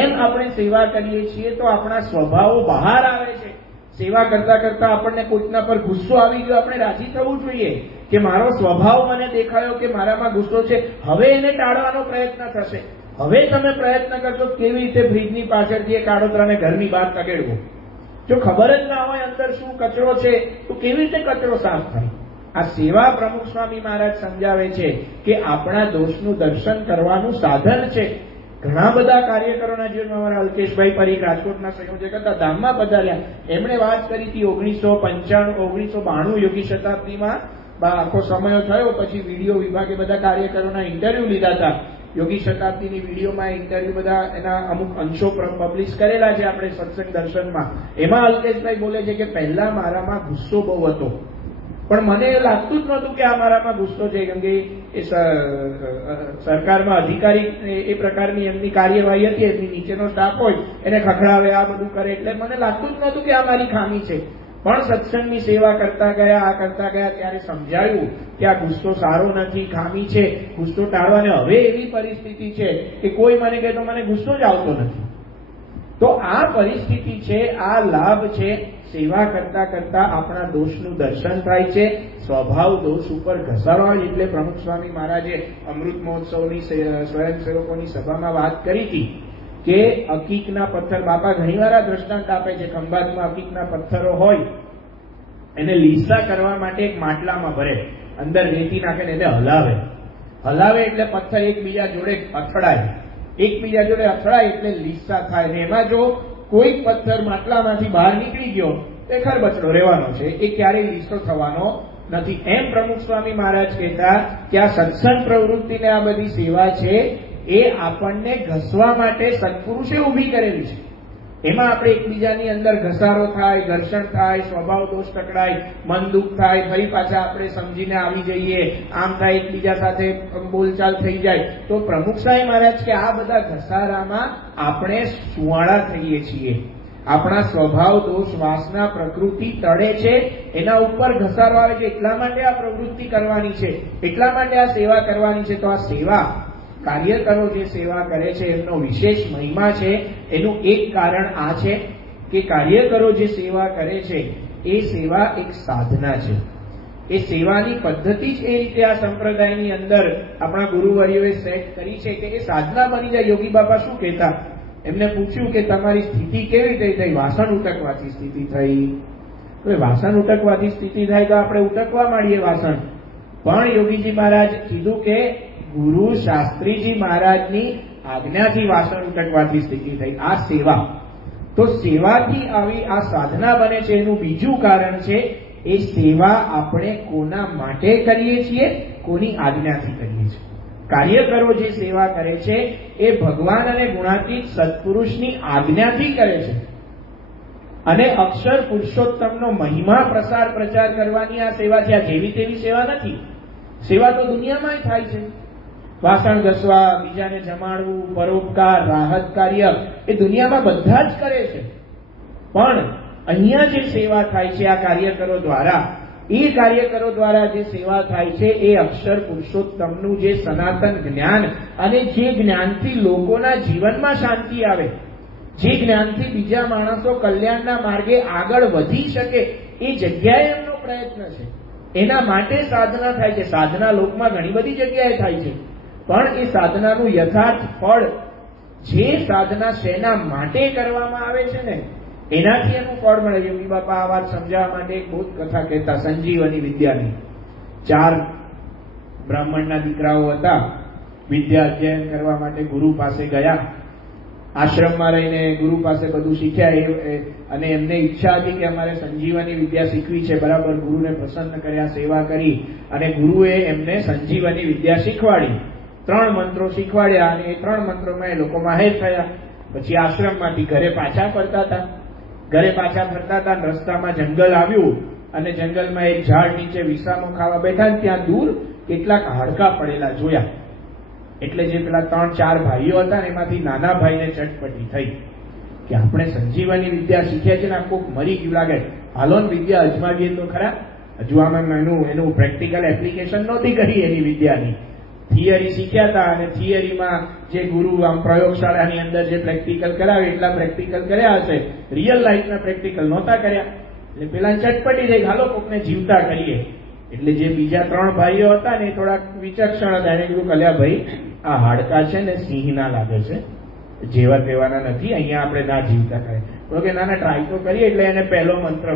એમ આપણે સેવા કરીએ છીએ તો આપણા સ્વભાવો બહાર આવે છે. સેવા કરતા કરતા આપણને કોઈકના પર ગુસ્સો આવી ગયો, આપણે રાજી થવું જોઈએ કે મારો સ્વભાવ મને દેખાયો કે મારામાં ગુસ્સો છે, હવે એને ટાળવાનો પ્રયત્ન થશે. હવે તમે પ્રયત્ન કરશો કેવી રીતે ફ્રીજની પાછળથી એ કાળોતરાને ઘરની બહાર તગેડવો. જો ખબર જ ના હોય અંદર શું કચરો છે તો કેવી રીતે કચરો સાફ થાય? આ સેવા પ્રમુખ સ્વામી મહારાજ સમજાવે છે કે આપણા દોષનું દર્શન કરવાનું સાધન છે. ઘણા બધા કાર્યકરોના જીવનમાં અમારા અલ્કેશભાઈ પરીખ રાજકોટના સંયોજક હતા, ધામમાં પધાર્યા. એમણે વાત કરી હતી 1992 યોગી શતાબ્દીમાં આખો સમય થયો, પછી વિડીયો વિભાગે બધા કાર્યકરોના ઇન્ટરવ્યુ લીધા હતા. યોગી શતાબ્દીની વિડીયોમાં ઇન્ટરવ્યુ બધા એના અમુક અંશો પબ્લિશ કરેલા છે આપણે સત્સંગ દર્શનમાં. એમાં અલ્કેશભાઈ બોલે છે કે પહેલા મારામાં ગુસ્સો બહુ હતો, પણ મને એ લાગતું જ નહોતું કે આ મારામાં ગુસ્સો છે, કેમ કે એ સરકારમાં અધિકારી એ પ્રકારની એમની કાર્યવાહી હતી, એમની નીચેનો સ્ટાફ હોય એને ખખડાવે, આ બધું કરે, એટલે મને લાગતું જ નહોતું કે આ મારી ખામી છે. પણ સત્સંગની સેવા કરતા ગયા, આ કરતા ગયા, ત્યારે સમજાયું કે આ ગુસ્સો સારો નથી, ખામી છે, ગુસ્સો ટાળવાને. હવે એવી પરિસ્થિતિ છે કે કોઈ મને કહે તો મને ગુસ્સો જ આવતો નથી. તો આ પરિસ્થિતિ છે, આ લાભ છે. સેવા કરતા કરતા આપણા દોષનું દર્શન થાય છે, સ્વભાવ દોષ ઉપર ઘસાડવા. એટલે પ્રમુખ સ્વામી મહારાજે અમૃત મહોત્સવની સ્વયંસેવકોની સભામાં વાત કરી હતી કે અકીકના પથ્થર, બાપા ઘણીવાર આ દ્રષ્ટાંત આપે છે, ખંભાતમાં અકીકના પથ્થરો હોય એને લીસા કરવા માટે એક માટલામાં ભરે, અંદર રેતી નાખે ને એને હલાવે એટલે પથ્થર એકબીજા જોડે અથડાય, એકબીજા જોડે અથડાય એટલે લીસા થાય. ને એમાં જો કોઈક પથ્થર માટલામાંથી બહાર નીકળી ગયો એ ખરબચડો રહેવાનો છે, એ ક્યારેય લીસો થવાનો નથી. એમ પ્રમુખ સ્વામી મહારાજ કહેતા કે આ સત્સંગ પ્રવૃત્તિને આ બધી સેવા છે એ આપણને ઘસવા માટે સત્પુરુષે ઊભી કરેલી છે. એમાં આપણે એકબીજાની અંદર ઘસારો થાય, ઘર્ષણ થાય, સ્વભાવ દોષ ટકરાય, મન દુઃખ થાય, ફરી પાછા આપણે સમજીને આવી જઈએ, આમ થાય, એકબીજા સાથે બોલચાલ થઈ જાય. તો પ્રમુખ સ્વામી મહારાજ કે આ બધા ઘસારામાં આપણે સુવાળા થઈએ છીએ. આપણા સ્વભાવ દોષ વાસના પ્રકૃતિ તળે છે, એના ઉપર ઘસારો આવે છે. એટલા માટે આ પ્રવૃત્તિ કરવાની છે, એટલા માટે આ સેવા કરવાની છે. તો આ સેવા કાર્યકરો જે સેવા કરે છે એમનો વિશેષ મહિમા છે. એનું એક કારણ આ છે કે કાર્યકરો જે સેવા કરે છે એ સેવા એક સાધના છે. એ સેવાની પદ્ધતિ જ એ રીતે આ સંપ્રદાયની અંદર આપણા ગુરુવર્યોએ સેટ કરી છે કે એ સાધના બની જાય. યોગી બાપા શું કહેતા, એમને પૂછ્યું કે તમારી સ્થિતિ કેવી રીતે થઈ? વાસણ ઉટકવાથી સ્થિતિ થઈ. હવે વાસણ ઉટકવાથી સ્થિતિ થાય તો આપણે ઉટકવા માંડીએ વાસણ. પણ યોગીજી મહારાજ કીધું કે ગુરુ શાસ્ત્રીજી મહારાજની આજ્ઞાથી વાસણ ઉટકવાથી સ્થિતિ થઈ. આ સેવા. તો સેવાથી આવી આ સાધના બને છે. એનું બીજું કારણ છે એ સેવા આપણે કોના માટે કરીએ છીએ? કોની આજ્ઞાથી કરીએ છીએ. કાર્યકરો જે સેવા કરે છે એ ભગવાન અને ગુણાતીત સત્પુરુષની આજ્ઞાથી કરે છે. અને અક્ષર પુરુષોત્તમનો મહિમા પ્રચાર કરવાની આ સેવા છે. આ જેવી તેવી સેવા નથી. સેવા તો દુનિયામાં થાય છે. વાસણ ઘસવા, બીજાને જમાડવું, પરોપકાર, રાહત કાર્ય એ દુનિયામાં બધા જ કરે છે. પણ અહીંયા જે સેવા થાય છે આ કાર્યકરો દ્વારા, એ કાર્યકરો દ્વારા જે સેવા થાય છે એ અક્ષર પુરુષોત્તમનું જે સનાતન જ્ઞાન અને જે જ્ઞાનથી લોકોના જીવનમાં શાંતિ આવે, જે જ્ઞાનથી બીજા માણસો કલ્યાણના માર્ગે આગળ વધી શકે, એ જગ્યાએ એમનો પ્રયત્ન છે. એના માટે સાધના થાય છે. સાધના લોકમાં ઘણી બધી જગ્યાએ થાય છે, પણ એ સાધનાનું યથાર્થ ફળ, જે સાધના શેના માટે કરવામાં આવે છે ને એનાથી એનું ફળ મળે. યોગી બાપા આ વાત સમજાવવા માટે એક બહુ કથા કહેતા, સંજીવની વિદ્યાની. 4 બ્રાહ્મણના દીકરાઓ હતા, વિદ્યા અધ્યયન કરવા માટે ગુરુ પાસે ગયા. આશ્રમમાં રહીને ગુરુ પાસે બધું શીખ્યા અને એમને ઈચ્છા હતી કે અમારે સંજીવની વિદ્યા શીખવી છે. બરાબર, ગુરુને પ્રસન્ન કર્યા, સેવા કરી અને ગુરુએ એમને સંજીવની વિદ્યા શીખવાડી. 3 મંત્રો શીખવાડ્યા અને એ 3 મંત્રોમાં એ લોકો માહેર થયા. પછી આશ્રમમાંથી ઘરે પાછા ફરતા હતા. રસ્તામાં જંગલ આવ્યું અને જંગલમાં એક ઝાડ નીચે વિસામો ખાવા બેઠા ને ત્યાં દૂર કેટલાક હાડકા પડેલા જોયા. એટલે જે પેલા 3-4 ભાઈઓ હતા ને એમાંથી નાના ભાઈને ચટપટી થઈ કે આપણે સંજીવની વિદ્યા શીખ્યા છે ને આ કોક મરી ગયું લાગે, હાલો ને વિદ્યા અજમાવીએ તો ખરા. હજુ આમાં એનું પ્રેક્ટિકલ એપ્લિકેશન નહોતી કરી એની વિદ્યાની. થિયરી શીખ્યા હતા અને થિયરીમાં જે ગુરુ આમ પ્રયોગશાળાની અંદર જે પ્રેક્ટિકલ કરાવે એટલા પ્રેક્ટિકલ કર્યા હશે, રિયલ લાઈફના પ્રેક્ટિકલ નહોતા કર્યા. એટલે પેલા ચટપટી થઈ, હાલો કોકને જીવતા કરીએ. એટલે જે બીજા 3 ભાઈઓ હતા ને એ થોડાક વિચક્ષણ હતા. એને કીધું, કલ્યા ભાઈ, આ હાડકા છે ને સિંહના લાગે છે, જેવા તેવાના નથી, અહીંયા આપણે ના જીવતા કરે. તો કે ના ટ્રાય તો કરીએ. એટલે એને પહેલો મંત્ર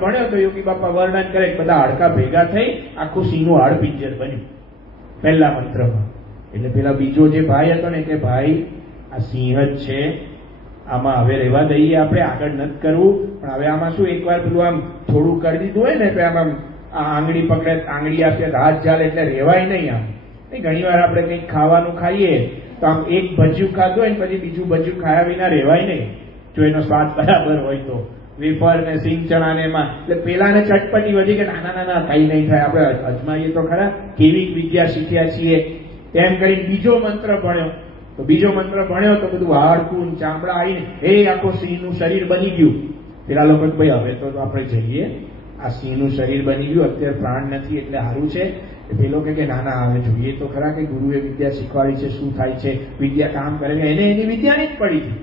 ભણ્યો તો યોગી બાપા વર્ણન કરે કે બધા હાડકા ભેગા થઈ આખું સિંહનું હાડપિંજર બન્યું પહેલા મંત્રમાં. એટલે પેલા બીજો જે ભાઈ હતો ને કે ભાઈ આ સિંહ જ છે, આમાં હવે રહેવા દઈએ, આપણે આગળ નથી કરવું. પણ હવે આમાં શું, એકવાર પેલું આમ થોડું કરી દીધું હોય ને કે આમ આંગળી પકડે, આંગળી આપે, હાથ ચાલે એટલે રહેવાય નહીં. આમ ઘણી વાર આપણે કંઈક ખાવાનું ખાઈએ તો આમ એક ભજ્યું ખાધું હોય ને પછી બીજું ભજ્યું ખાયા વિના રહેવાય નહીં, જો એનો સ્વાદ બરાબર હોય તો. વેફર ને સિંગ ચણા ને એમાં એટલે પેલાને ચટપટી વધી કે નાના કઈ નહીં થાય, આપણે અજમાઈએ તો ખરા, કેવી વિદ્યા શીખ્યા છીએ. તેમ કરી બીજો મંત્ર ભણ્યો તો બધું હાડકું ચામડા આવીને આખો સિંહનું શરીર બની ગયું. પેલા લોકો ભાઈ હવે તો આપણે જઈએ, આ સિંહનું શરીર બની ગયું, અત્યારે પ્રાણ નથી એટલે સારું છે. પેલો કે ના હવે જોઈએ તો ખરા કે ગુરુએ વિદ્યા શીખવાડી છે, શું થાય છે, વિદ્યા કામ કરે. એને એની વિદ્યા નહીં જ પડી હતી.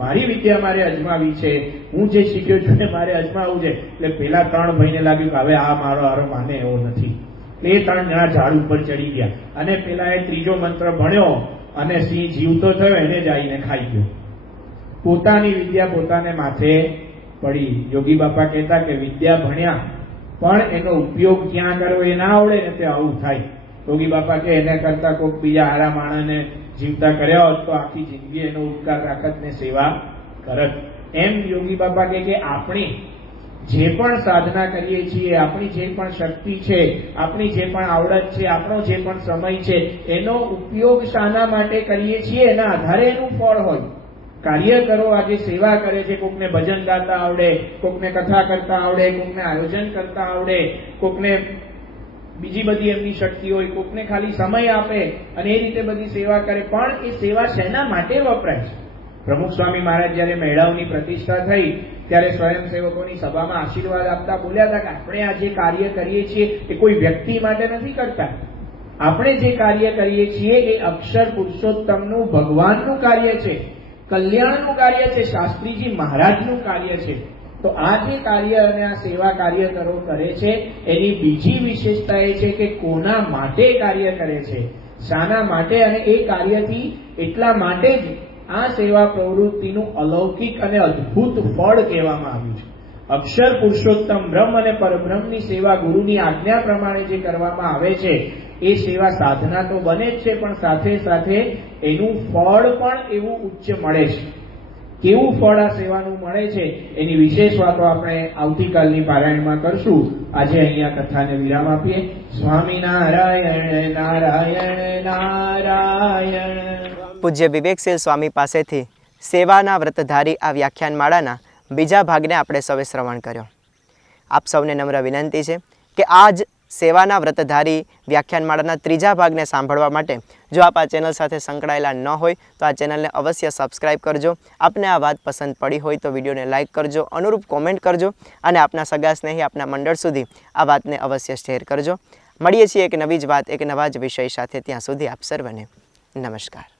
મારી વિદ્યા મારે અજમાવી છે, હું જે શીખ્યો છું એ મારે અજમાવવું છે. એટલે પેલા 3 ભાઈને લાગ્યું કે હવે આ મારો હારો માને એવો નથી. એ 3 જણા ઝાડ ઉપર ચડી ગયા અને પેલા એ ત્રીજો મંત્ર ભણ્યો અને સિંહ જીવતો થયો, એને જ આવીને ખાઈ ગયો. પોતાની વિદ્યા પોતાને માથે પડી. યોગી બાપા કહેતા કે વિદ્યા ભણ્યા પણ એનો ઉપયોગ ક્યાં કરવો એ ના આવડે ને તે આવું થાય. યોગી બાપા કે એને કરતા કોઈક બીજા હારા માણસને જીવતા કર્યા હોત તો આખી જિંદગી એનો ઉપકાર રાખત ને સેવા કરત. એમ યોગી બાપા કે આપણે જે પણ સાધના કરીએ છીએ, આપણી જે પણ શક્તિ છે, આપણી જે પણ આવડત છે, આપણો જે પણ સમય છે, એનો ઉપયોગ શાના માટે કરીએ છીએ એના આધારે એનું ફળ હોય. કાર્યકરો આજે સેવા કરે છે, કોકને ભજન ગાતા આવડે, કોકને કથા કરતા આવડે, કોકને આયોજન કરતા આવડે, કોકને બીજી બધી એમની શક્તિ હોય, કોકને ખાલી સમય આપે અને એ રીતે બધી સેવા કરે. પણ એ સેવા શેના માટે વપરાય છે? પ્રમુખ સ્વામી મહારાજ જયારે મેળાવની પ્રતિષ્ઠા થઈ ત્યારે સ્વયંસેવકોની સભામાં આશીર્વાદ આપતા બોલ્યા હતા કે આપણે આ જે કાર્ય કરીએ છીએ એ કોઈ વ્યક્તિ માટે નથી કરતા. આપણે જે કાર્ય કરીએ છીએ એ અક્ષર પુરુષોત્તમનું, ભગવાનનું કાર્ય છે, કલ્યાણનું કાર્ય છે, શાસ્ત્રીજી મહારાજનું કાર્ય છે. તો આ જે કાર્ય અને આ સેવા કાર્યકરો કરે છે એની બીજી વિશેષતા એ છે કે કોના માટે કાર્ય કરે છે, શાના માટે, અને એ કાર્યથી એટલા માટે જ આ સેવા પ્રવૃત્તિનું અલૌકિક અને અદ્ભુત ફળ કહેવામાં આવ્યું છે. અક્ષર પુરુષોત્તમ બ્રહ્મ અને પરબ્રહ્મની સેવા ગુરુની આજ્ઞા પ્રમાણે જે કરવામાં આવે છે એ સેવા સાધના તો બને જ છે, પણ સાથે સાથે એનું ફળ પણ એવું ઉચ્ચ મળે છે. કેવું ફળ આ સેવાનું મળે છે એની વિશેષ વાતો આપણે આવતીકાલની પારાયણમાં કરશું. આજે અહીંયા કથાને વિરામ આપીએ. સ્વામિનારાયણ નારાયણ નારાયણ. પૂજ્ય વિવેકશીલ સ્વામી પાસેથી સેવાના વ્રતધારી આ વ્યાખ્યાનમાળાના બીજા ભાગને આપણે સૌએ શ્રવણ કર્યો. આપ સૌને નમ્ર વિનંતી છે કે આ જ સેવાના વ્રતધારી વ્યાખ્યાનમાળાના ત્રીજા ભાગને સાંભળવા માટે જો આપ આ ચેનલ સાથે સંકળાયેલા ન હોય તો આ ચેનલને અવશ્ય સબસ્ક્રાઈબ કરજો. આપને આ વાત પસંદ પડી હોય તો વિડીયોને લાઇક કરજો, અનુરૂપ કોમેન્ટ કરજો અને આપના સગા સ્નેહી, આપના મંડળ સુધી આ વાતને અવશ્ય શેર કરજો. મળીએ છીએ એક નવી જ વાત, એક નવા જ વિષય સાથે. ત્યાં સુધી આપ સર્વને નમસ્કાર.